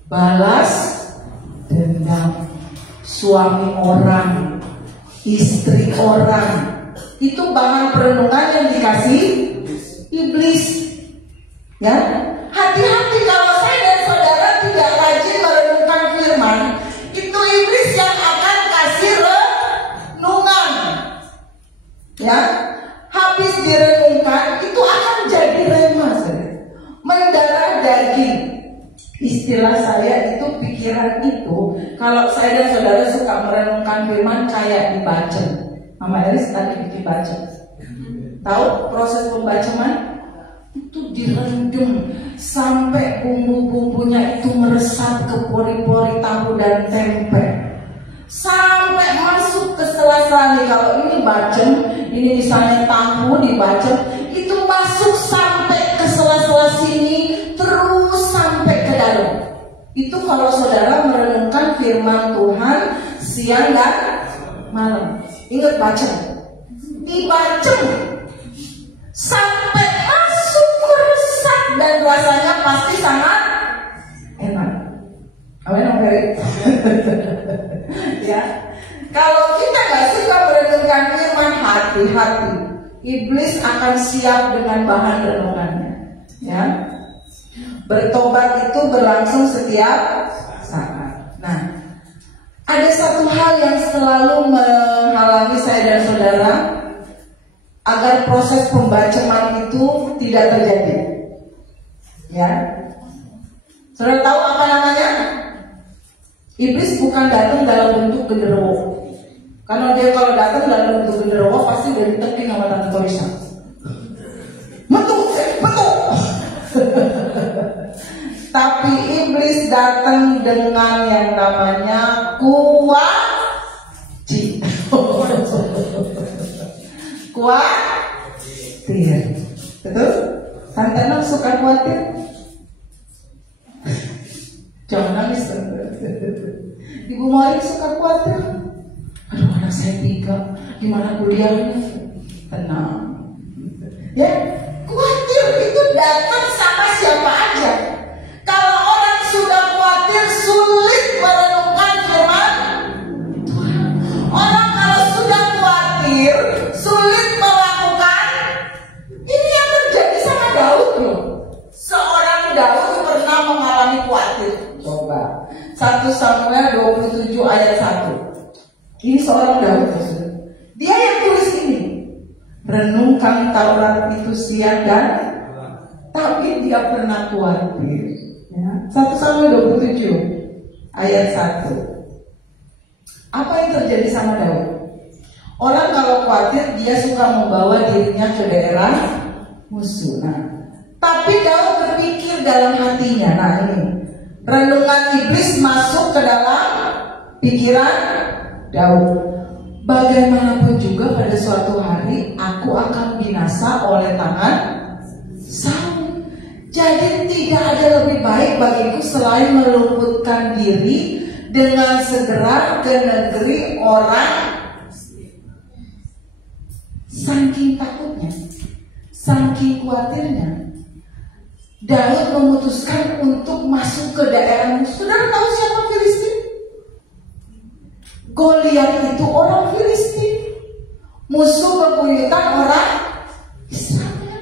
balas dendam, suami orang, istri orang. Itu bahan perenungan yang dikasih iblis, ya. Hati-hati kalau saya dan saudara tidak rajin merenungkan firman, itu iblis yang akan kasih renungan, ya. Habis direnungkan itu akan jadi rema, mendarah daging. Istilah saya itu pikiran itu, kalau saya dan saudara suka merenungkan firman kayak dibacem. Mama Elis tadi bikin bacem. Tahu proses pembaceman? Itu direndam sampai bumbu-bumbunya itu meresap ke pori-pori tahu dan tempe, sampai masuk ke sela-sela. Kalau ini bacem, ini misalnya tahu dibacem, itu masuk sampai ke sela-sela sini, terus sampai ke dalam. Itu kalau saudara merenungkan firman Tuhan siang dan malam. Ingat bacem, dibacem sampai masuk meresap dan rasanya pasti sangat enak. Amin, Om Ferry. Ya, kalau kita nggak suka merenungkan firman, hati-hati, iblis akan siap dengan bahan renungannya. Ya, bertobat itu berlangsung setiap saat. Nah, ada satu hal yang selalu menghalangi saya dan saudara agar proses pembaceman itu tidak terjadi. Ya, saudara tahu apa namanya? Iblis bukan datang dalam bentuk genderuwo. Karena dia kalau datang dalam bentuk genderuwo pasti dari tepi sama Tante Torisa. Betul. Tapi iblis datang dengan yang namanya kuatir. Betul? Tante suka khawatir? Jangan nangis. Ibu Mari suka khawatir. Aduh, anak saya 3, gimana kuliahnya? Tenang. Ya, khawatir itu datang sama siapa aja. Kalau orang sudah khawatir, sulit merenungkan firman Tuhan. Orang kalau sudah khawatir, sulit melakukan. Ini yang terjadi sama Daud loh. Seorang Daud pernah mengalami khawatir. Coba 1 Samuel 27 ayat 1. Ini seorang Daud. Dia yang tulis ini. Renungkan Taurat itu siang dan tapi dia pernah khawatir. Ya. 1 Samuel 27 ayat 1. Apa yang terjadi sama Daud? Orang kalau khawatir dia suka membawa dirinya ke daerah musuh. Nah, tapi Daud berpikir dalam hatinya. Nah ini renungan iblis masuk ke dalam pikiran Daud. Bagaimanapun juga pada suatu hari aku akan binasa oleh tangan Saul. Jadi tidak ada lebih baik bagiku selain meluputkan diri dengan segera ke negeri orang. Saking takutnya, saking khawatirnya, Daud memutuskan untuk masuk ke daerah musuh. Saudara tahu siapa Filistin? Goliat itu orang Filistin, musuh bebuyutan orang Israel.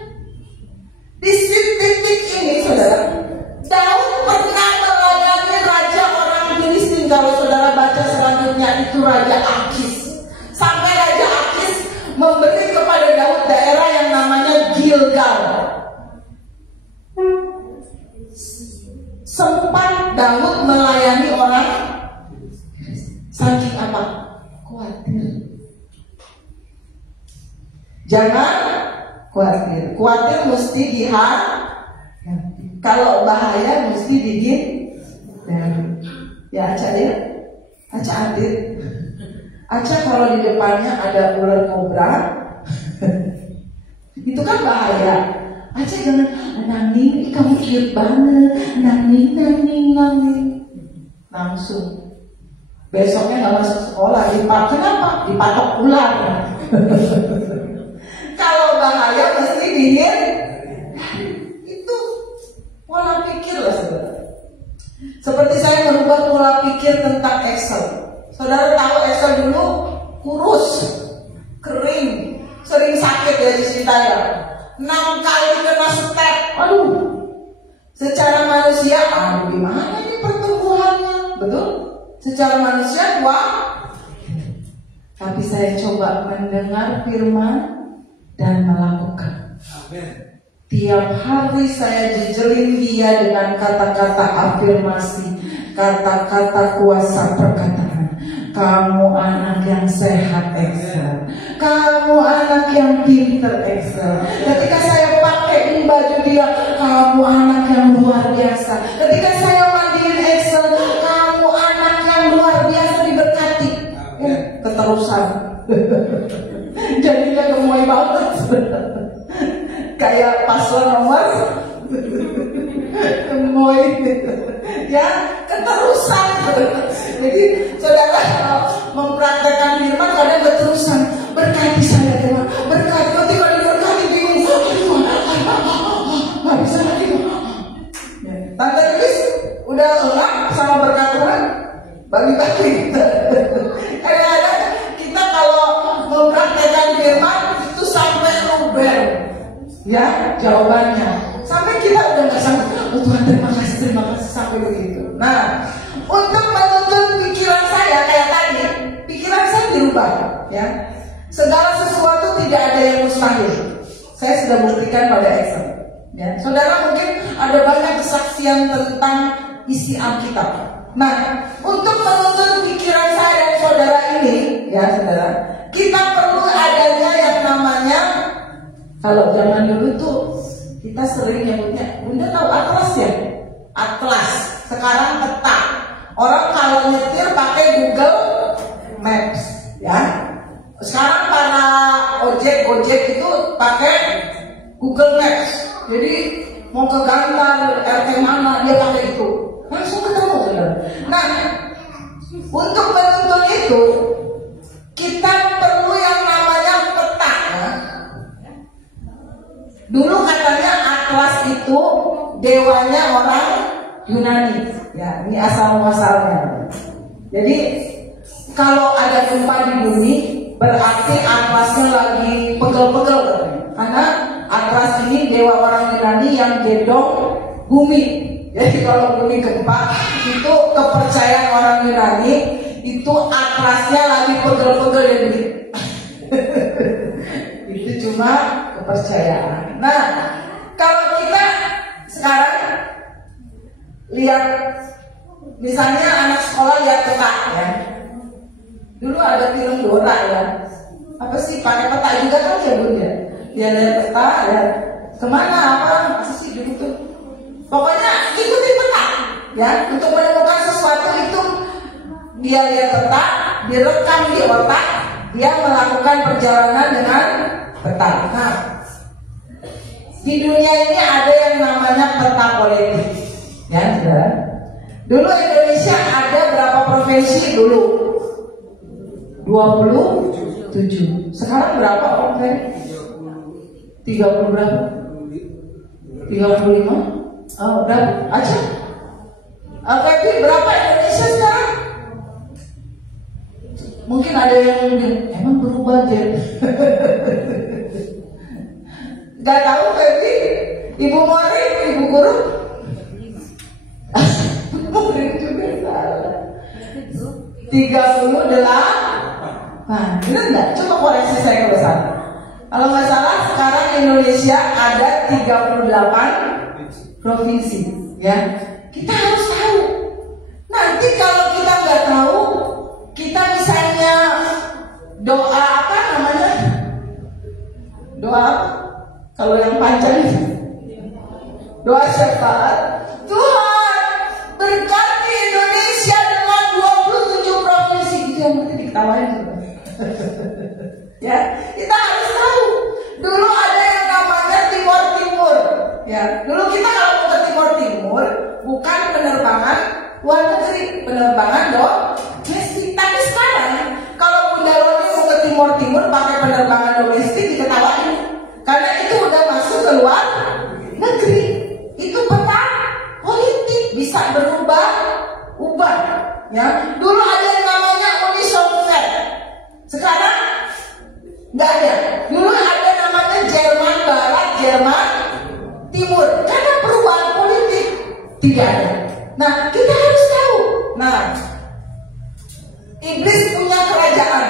Di titik ini, saudara, Daud pernah melayani raja orang Filistin. Kalau saudara baca selanjutnya itu Raja Akis. Sampai Raja Akis memberi kepada Daud daerah yang namanya Gilgal. Sempat Daud melayani orang. Saking apa? Khawatir. Jangan khawatir. Khawatir mesti kalau bahaya mesti ya Aca ya. Aca Adit. Aca kalau di depannya ada ular kobra itu kan bahaya. Aca jangan nanging, kamu cute banget. Nanging. Langsung besoknya nggak masuk sekolah. Kenapa? Dipatok ular. Kalau bahaya mesti itu pola pikir lah saudara. Seperti saya merubah pola pikir tentang Excel. Saudara tahu Excel dulu kurus, kering, sering sakit ya di sini saya. 6 kali kena step. Aduh. Secara manusia, gimana ini pertumbuhannya? Betul? Secara manusia, tapi saya coba mendengar firman dan melakukan. Amen. Tiap hari saya jejelin dia dengan kata-kata afirmasi, kata-kata kuasa perkataan. Kamu anak yang sehat Excel. Kamu anak yang pinter Excel. Ketika saya pakaiin baju dia, kamu anak yang luar biasa. Ketika saya mandiin Excel, kamu anak yang luar biasa diberkati. Keterusan. Jadinya gemoy banget. Kayak paslon nomor gemoy. Ya, keterusan. Jadi saudara mempraktekkan firman kadang keterusan. Berkati saya Tuhan, berkati. Nanti kalau diberkati bingung. Nggak bisa lagi. Tante Lilis udah enggak sama berkat Tuhan, bagi-bagi. Kadang-kadang kita kalau mempraktekkan firman itu sampai luber. Ya, jawabannya. Sampai kita udah nggak sanggup. Oh Tuhan terima kasih sampai begitu. Nah, untuk menuntun pikiran saya kayak tadi, pikiran saya dirubah, ya. Segala sesuatu tidak ada yang mustahil. Saya sudah buktikan pada Excel. Ya, saudara mungkin ada banyak kesaksian tentang isi Alkitab. Nah, untuk menuntun pikiran saya dan saudara ini, ya saudara, kita perlu adanya yang namanya, kalau zaman dulu tuh Kita sering nyebutnya, Bunda tahu atlas ya? Atlas, sekarang peta. Orang kalau nyetir pakai Google Maps, ya. Sekarang para ojek itu pakai Google Maps. Jadi mau ke Gantar, RT mana dia pakai itu, langsung ketemu, saudara. Nah, untuk menuntun itu kita perlu yang namanya peta. Ya. Dulu katanya atlas itu dewanya orang Yunani. Ya, ini asal muasalnya. Jadi kalau ada gempa di bumi, berarti atlasnya lagi pegel-pegel, karena atlas ini dewa orang Yunani yang gendong bumi. Jadi kalau bumi gempa, itu kepercayaan orang Yunani itu atlasnya lagi pegel-pegel ya begitu. Itu cuma kepercayaan. Nah, kalau kita sekarang lihat, misalnya anak sekolah lihat peta ya. Dulu ada film Dora ya. Apa sih pakai peta juga kan ya Bunda? Dia lihat peta ya. Kemana apa? Apa sih dulu tuh? Pokoknya ikutin peta ya. Untuk menemukan sesuatu itu dia lihat peta, direkam di otak, dia melakukan perjalanan dengan peta. Nah, di dunia ini ada yang namanya peta politik. Ya, saudara. Dulu Indonesia ada berapa provinsi dulu? 27. Sekarang berapa Om Ferry? 30 berapa? 35? Oh, berapa? Aceh? Ferry berapa Indonesia sekarang? Mungkin ada yang emang berubah aja. Gak tahu Ferry? Ibu Mori, Ibu Guru? Mungkin juga salah. 38. Nah, benar nggak? Coba koreksi saya kalau salah. Kalau nggak salah, sekarang Indonesia ada 38 provinsi, ya. Kita harus tahu. Nanti kalau kita nggak tahu, kita misalnya doa apa namanya? Doa apa? Kalau yang panjang, doa syafaat. Tuhan, berkati Indonesia dengan 27 provinsi. Itu yang mesti diketawain. Ya, kita harus tahu. Dulu ada yang namanya Timur Timur. Ya, dulu kita kalau mau ke Timur Timur bukan penerbangan luar negeri, penerbangan domestik. Tapi sekarang kalau Bunda Roni mau ke Timur Timur pakai penerbangan domestik diketawain, karena itu udah masuk ke luar negeri. Itu peta politik bisa berubah-ubah. Ya, dulu ada yang namanya Uni Soviet. Sekarang nggak ada. Dulu ada namanya Jerman Barat, Jerman Timur. Karena perubahan politik tidak ada. Nah, kita harus tahu. Nah, iblis punya kerajaan.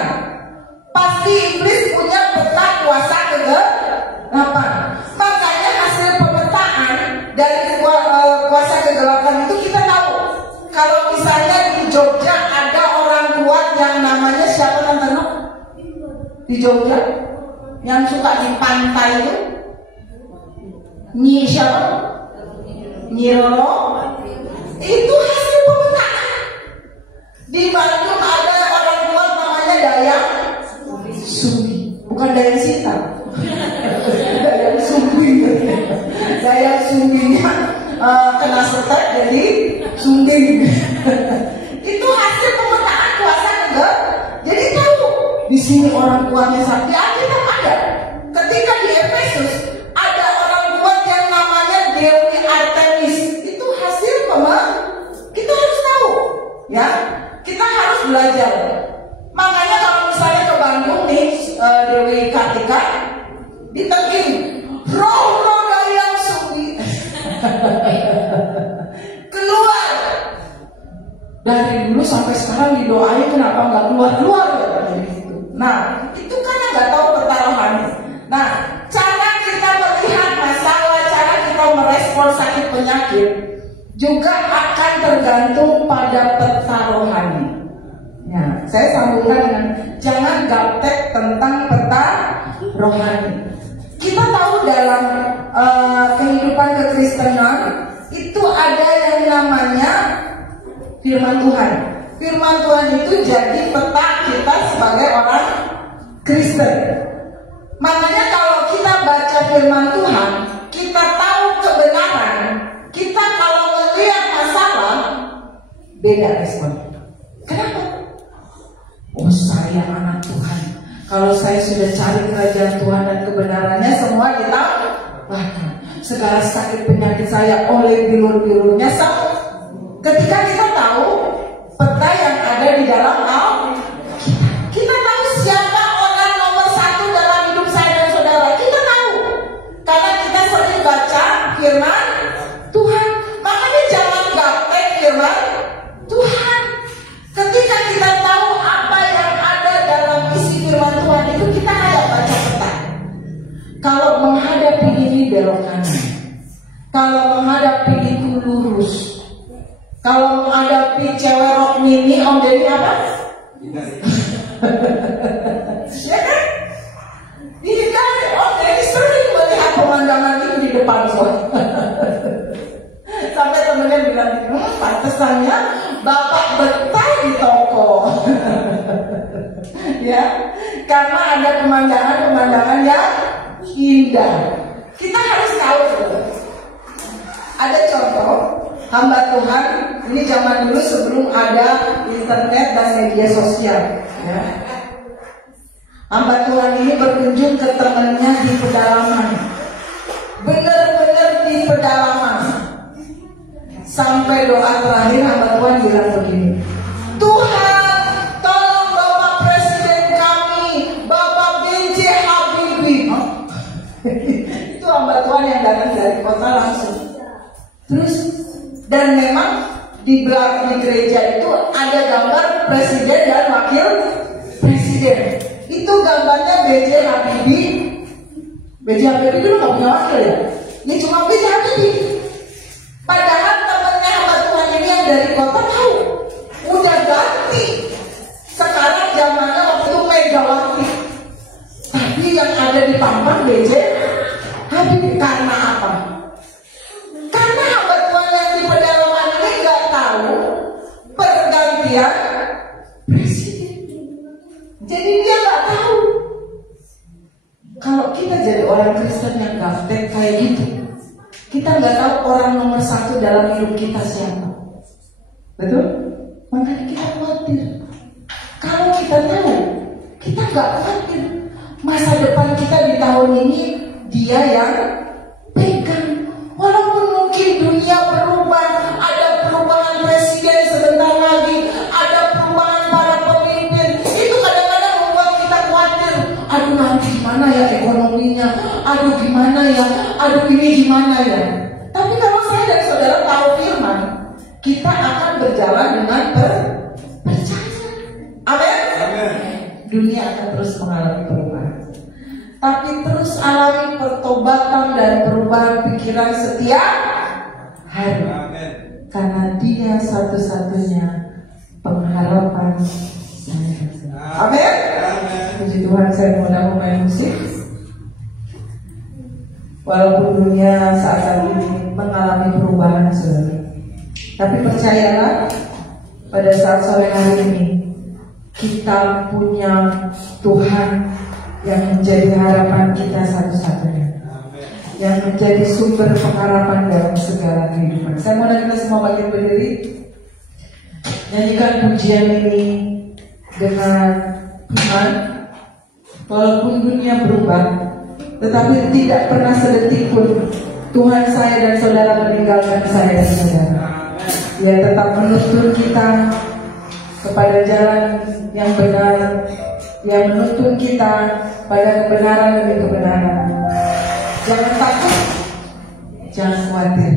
Pasti iblis punya peta kuasa kegelapan. Makanya hasil pemetaan dari kuasa kegelapan itu kita tahu. Kalau misalnya di Jogja ada orang kuat yang namanya siapa namanya? Di Jogja yang suka di pantai itu Nyi siapa? Nyi Roro. Itu hasil pemetaan. Di Bandung ada orang kuat namanya Dayang Sumbi. Bukan Dayang Sita. Dayang Sumbi. Dayang Sumbinya kena setek jadi Sumbi. Itu hasil pemetaan kuasa negara. Jadi tahu di sini orang kuatnya sakti. Alkitab ada. Ketika di Efesus ada orang kuat yang namanya Dewi Artemis. Itu hasil kita harus tahu, ya. Kita harus belajar. Makanya kalau misalnya ke Bandung nih, Dewi Kartika ditagih roh-roh Dayang Sumbi keluar. Dari dulu sampai sekarang didoain kenapa nggak keluar-keluar gitu. Nah, itu kan yang nggak tahu peta rohani. Nah, cara kita melihat masalah, cara kita merespon sakit penyakit juga akan tergantung pada peta rohani. Ya, saya sambungkan dengan jangan gaptek tentang peta rohani. Kita tahu dalam kehidupan kekristenan itu ada yang namanya firman Tuhan. Firman Tuhan itu jadi peta kita sebagai orang Kristen. Makanya kalau kita baca firman Tuhan, kita tahu kebenaran. Kita kalau melihat masalah, beda respon. Kenapa? Oh, saya anak Tuhan. Kalau saya sudah cari kerajaan Tuhan dan kebenarannya, semua kita bahkan segala sakit penyakit saya oleh bilur-bilurnya sembuh. Ketika kita tahu peta yang ada di dalam kita tahu siapa orang nomor satu dalam hidup saya dan saudara. Kita tahu karena kita sering baca firman Tuhan. Makanya jangan gaptek firman Tuhan. Ketika kita tahu apa yang ada dalam isi firman Tuhan itu, kita ada baca peta. Kalau menghadapi ini belok kanan, kalau menghadapi itu lurus, kalau menghadapi cewek rok mini, Om Deddy apa? Ya kan? Dihindari. Om Deddy sering melihat pemandangan itu di depan saya. Sampai temennya bilang, pantesannya Bapak betah di toko. Ya, karena ada pemandangan-pemandangan yang indah. Kita harus tahu. Ada contoh hamba Tuhan, ini zaman dulu sebelum ada internet dan media sosial, ya. Hamba Tuhan ini berkunjung ke temannya di pedalaman, benar-benar di pedalaman. Sampai doa terakhir hamba Tuhan bilang begini, Tuhan tolong Bapak Presiden kami, Bapak B.J. Habibie. Itu hamba Tuhan yang datang dari kota langsung. Terus, dan memang di belakang gereja itu ada gambar presiden dan wakil presiden. Itu gambarnya B.J. Habibie. B.J. Habibie dulu nggak punya wakil ya? Ini cuma B.J. Habibie. Padahal temennya hamba Tuhan ini yang dari kota tahu, udah ganti. Sekarang zamannya waktu itu Megawati. Tapi yang ada di pampang B.J. Habibie. Karena apa? Karena hamba Tuhan yang di pedalaman ini nggak tahu pergantian presiden. Jadi dia nggak tahu. Kalau kita jadi orang Kristen yang gaptek kayak gitu, kita nggak tahu orang nomor satu dalam hidup kita siapa. Betul? Makanya kita khawatir. Kalau kita tahu, kita nggak khawatir. Masa depan kita di tahun ini dia yang pegang. Walaupun mungkin dunia berubah, ada perubahan presiden sebentar lagi, ada perubahan para pemimpin, itu kadang-kadang membuat kita khawatir. Aduh, nanti gimana ya ekonominya? Aduh gimana ya? Aduh ini gimana ya? Tapi kalau saya dan saudara tahu firman, kita akan berjalan dengan percaya. Amin. Dunia akan terus mengalami perubahan, tapi terus alami pertobatan dan perubahan pikiran setiap hari. Amen. Karena dia satu-satunya pengharapan saya. Amin. Puji Tuhan, saya mau main musik. Walaupun dunia saat ini mengalami perubahan, saudara, tapi percayalah, pada saat sore hari ini kita punya Tuhan yang menjadi harapan kita satu-satunya, yang menjadi sumber pengharapan dalam segala kehidupan. Saya mau kita semua bangkit berdiri, nyanyikan pujian ini dengan Tuhan. Walaupun dunia berubah, tetapi tidak pernah sedetik pun Tuhan saya dan saudara meninggalkan saya dan saudara. Dia tetap menuntun kita kepada jalan yang benar, yang menuntun kita pada kebenaran demi kebenaran. Jangan takut, jangan khawatir,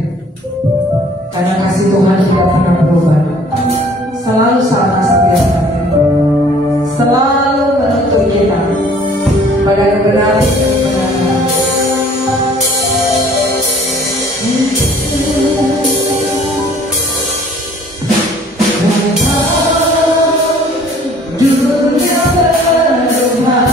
karena kasih Tuhan tidak pernah berubah. Selalu sama setiap hari, selalu menuntun kita pada kebenaran demi kebenaran. Dunia berubah,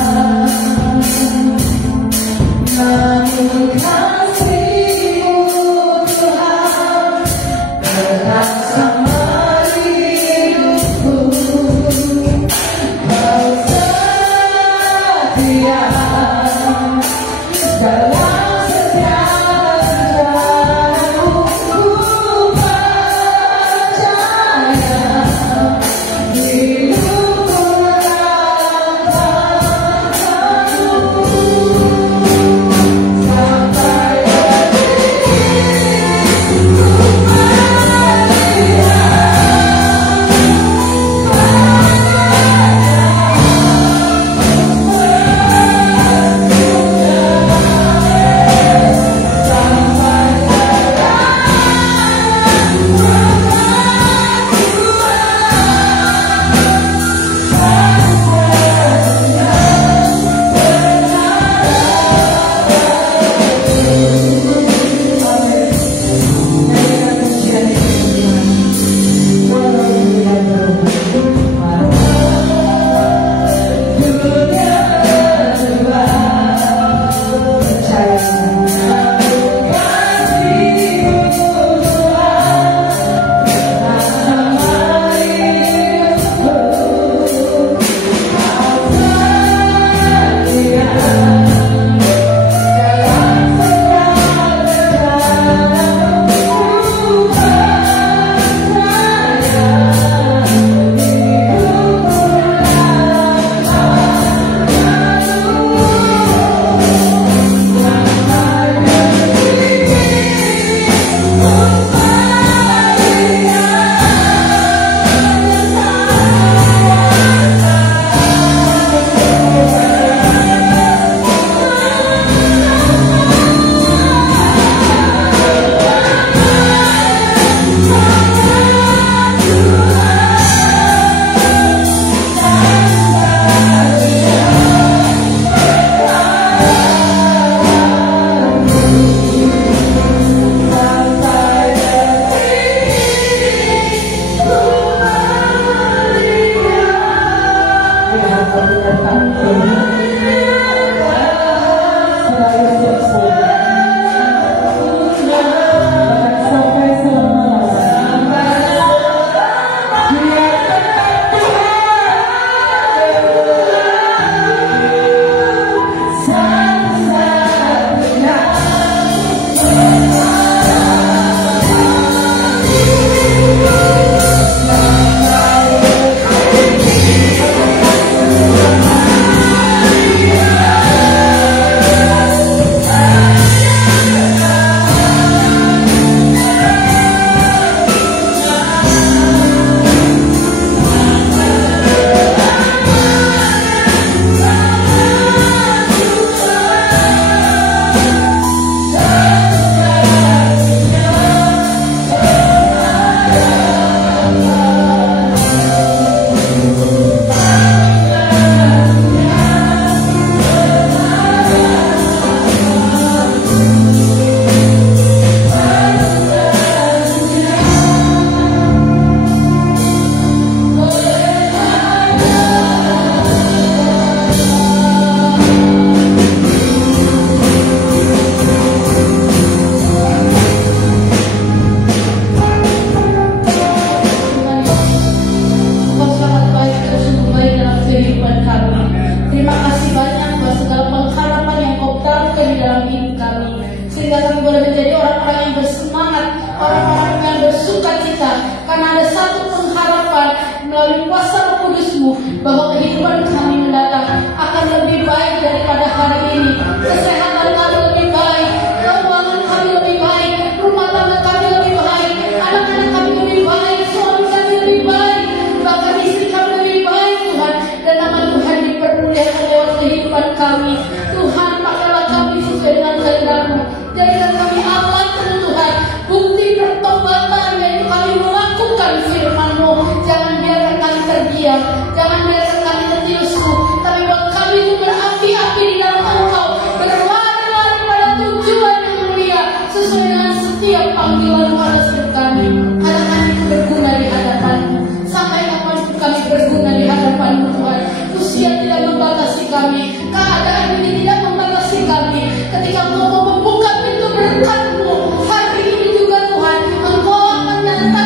melalui kuasa Roh Kudus-Mu, bahwa kehidupan kami mendatang akan lebih baik daripada hari ini. Kesehatan kami lebih baik, keuangan kami lebih baik, rumah tangga kami lebih baik, anak-anak kami lebih baik, suami kami lebih baik, bahkan istri kami lebih baik, Tuhan. Dan nama Tuhan dipermuliakan lewat kehidupan kami. Tuhan, pakailah kami sesuai dengan kehendak-Mu. Jadikan kami alat, Tuhan, bukti pertobatan, yaitu kami melakukan firman-Mu. Jangan biarkan kami terdiam, jangan biarkan kami tertiusu, tapi buat kami itu berapi-api di dalam Engkau, berlari-lari pada tujuan yang mulia, sesuai dengan setiap panggilan-Mu atas hidup kami. Anak kami itu berguna di hadapan-Mu. Sampai kapanpun kami berguna di hadapan-Mu, Tuhan. Usia tidak membatasi kami, keadaan ini tidak membatasi kami. Ketika Engkau mau membuka pintu berkat-Mu hari ini juga, Tuhan, Engkau akan nyatakan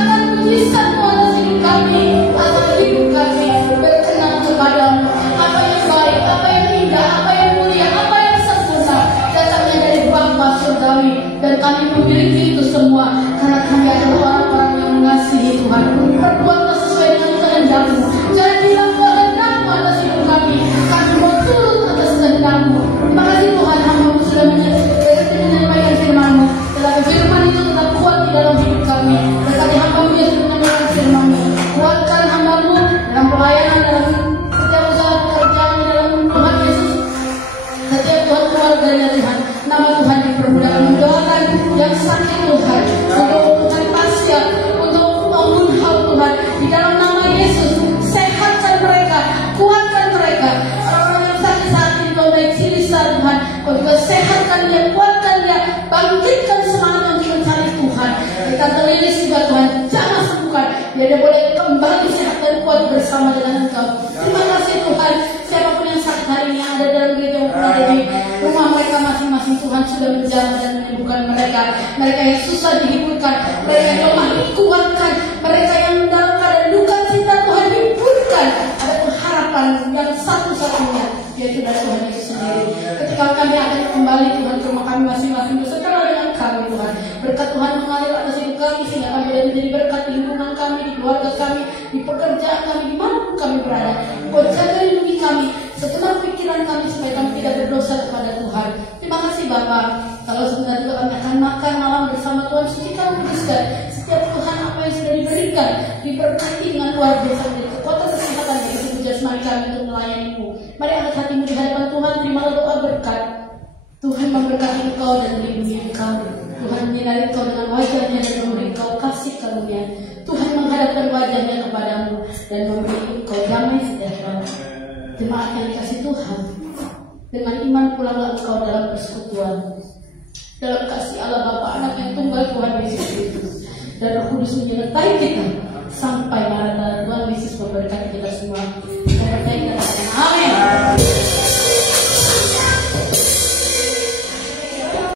Perbuatlah sesuai dengan kehendak-Mu. Jadilah kehendak-Mu atas hidup kami. Kami mau turut atas kehendak-Mu. Terima kasih Tuhan, hamba-Mu sudah menyampaikan firman-Mu. Tetapi firman itu tetap kuat di dalam hidup kami. Berkati hamba-Mu yang sudah menyampaikan firman-Mu. Kuatkan hamba-Mu dalam pelayanan, dalam setiap usaha pekerjaan, dalam Tuhan Yesus. Setiap Tuhan keluarganya Tuhan, nama Tuhan dipermudah. Mendoakan yang sakit Tuhan, untuk Tuhan Tasya, untuk Munhal Tuhan, di dalam nama Yesus, sehatkan mereka, kuatkan mereka. Orang-orang yang sakit saat ini Kau baik silisar Tuhan, Kau juga sehatkan dia, kuatkan dia, bangkitkan semangat untuk mencari Tuhan. Mereka terlilis juga Tuhan, jangan sembuhkan, biar dia boleh kembali sehat dan kuat bersama dengan Engkau. Terima kasih Tuhan, siapapun yang sakit hari ini ada dalam gereja maupun ada di rumah mereka masing-masing, Tuhan sudah menjamah dan menyembuhkan mereka. Mereka yang susah dihiburkan, mereka yang lemah dikuatkan, mereka yang dalam keadaan duka cita Tuhan hiburkan. Ada pengharapan yang satu-satunya, yaitu dari Tuhan Yesus sendiri. Ketika kami akan kembali Tuhan ke rumah kami masing-masing, beserta dengan kami Tuhan, berkat Tuhan mengalir atas hidup kami, sehingga kami boleh menjadi berkat di lingkungan kami, di keluarga kami, di pekerjaan kami, dimanapun kami berada. Kau jaga lindungi kami, segenap pikiran kami, supaya kami tidak berdosa kepada Tuhan. Terima kasih Bapa. Kalau sebentar juga kami akan makan malam bersama Tuhan, suci kami kuduskan setiap Tuhan apa yang sudah diberikan, diberkati dengan luar biasa, kekuatan kesehatan di tubuh jasmani kami untuk melayani-Mu. Mari angkat hatimu di hadapan Tuhan, terimalah doa berkat. Tuhan memberkati engkau dan melindungi engkau. Tuhan menyinari engkau dengan wajahnya dan memberi engkau kasih karunia. Tuhan menghadapkan wajahnya kepadamu dan memberi engkau damai sejahtera. Jemaat yang dikasih Tuhan, dengan iman pulanglah engkau dalam persekutuan, dalam kasih Allah Bapa, Anak yang tunggal, Tuhan Yesus Kristus, dan Roh Kudus menyertai kita sampai Maranatha. Tuhan Yesus memberkati kita semua.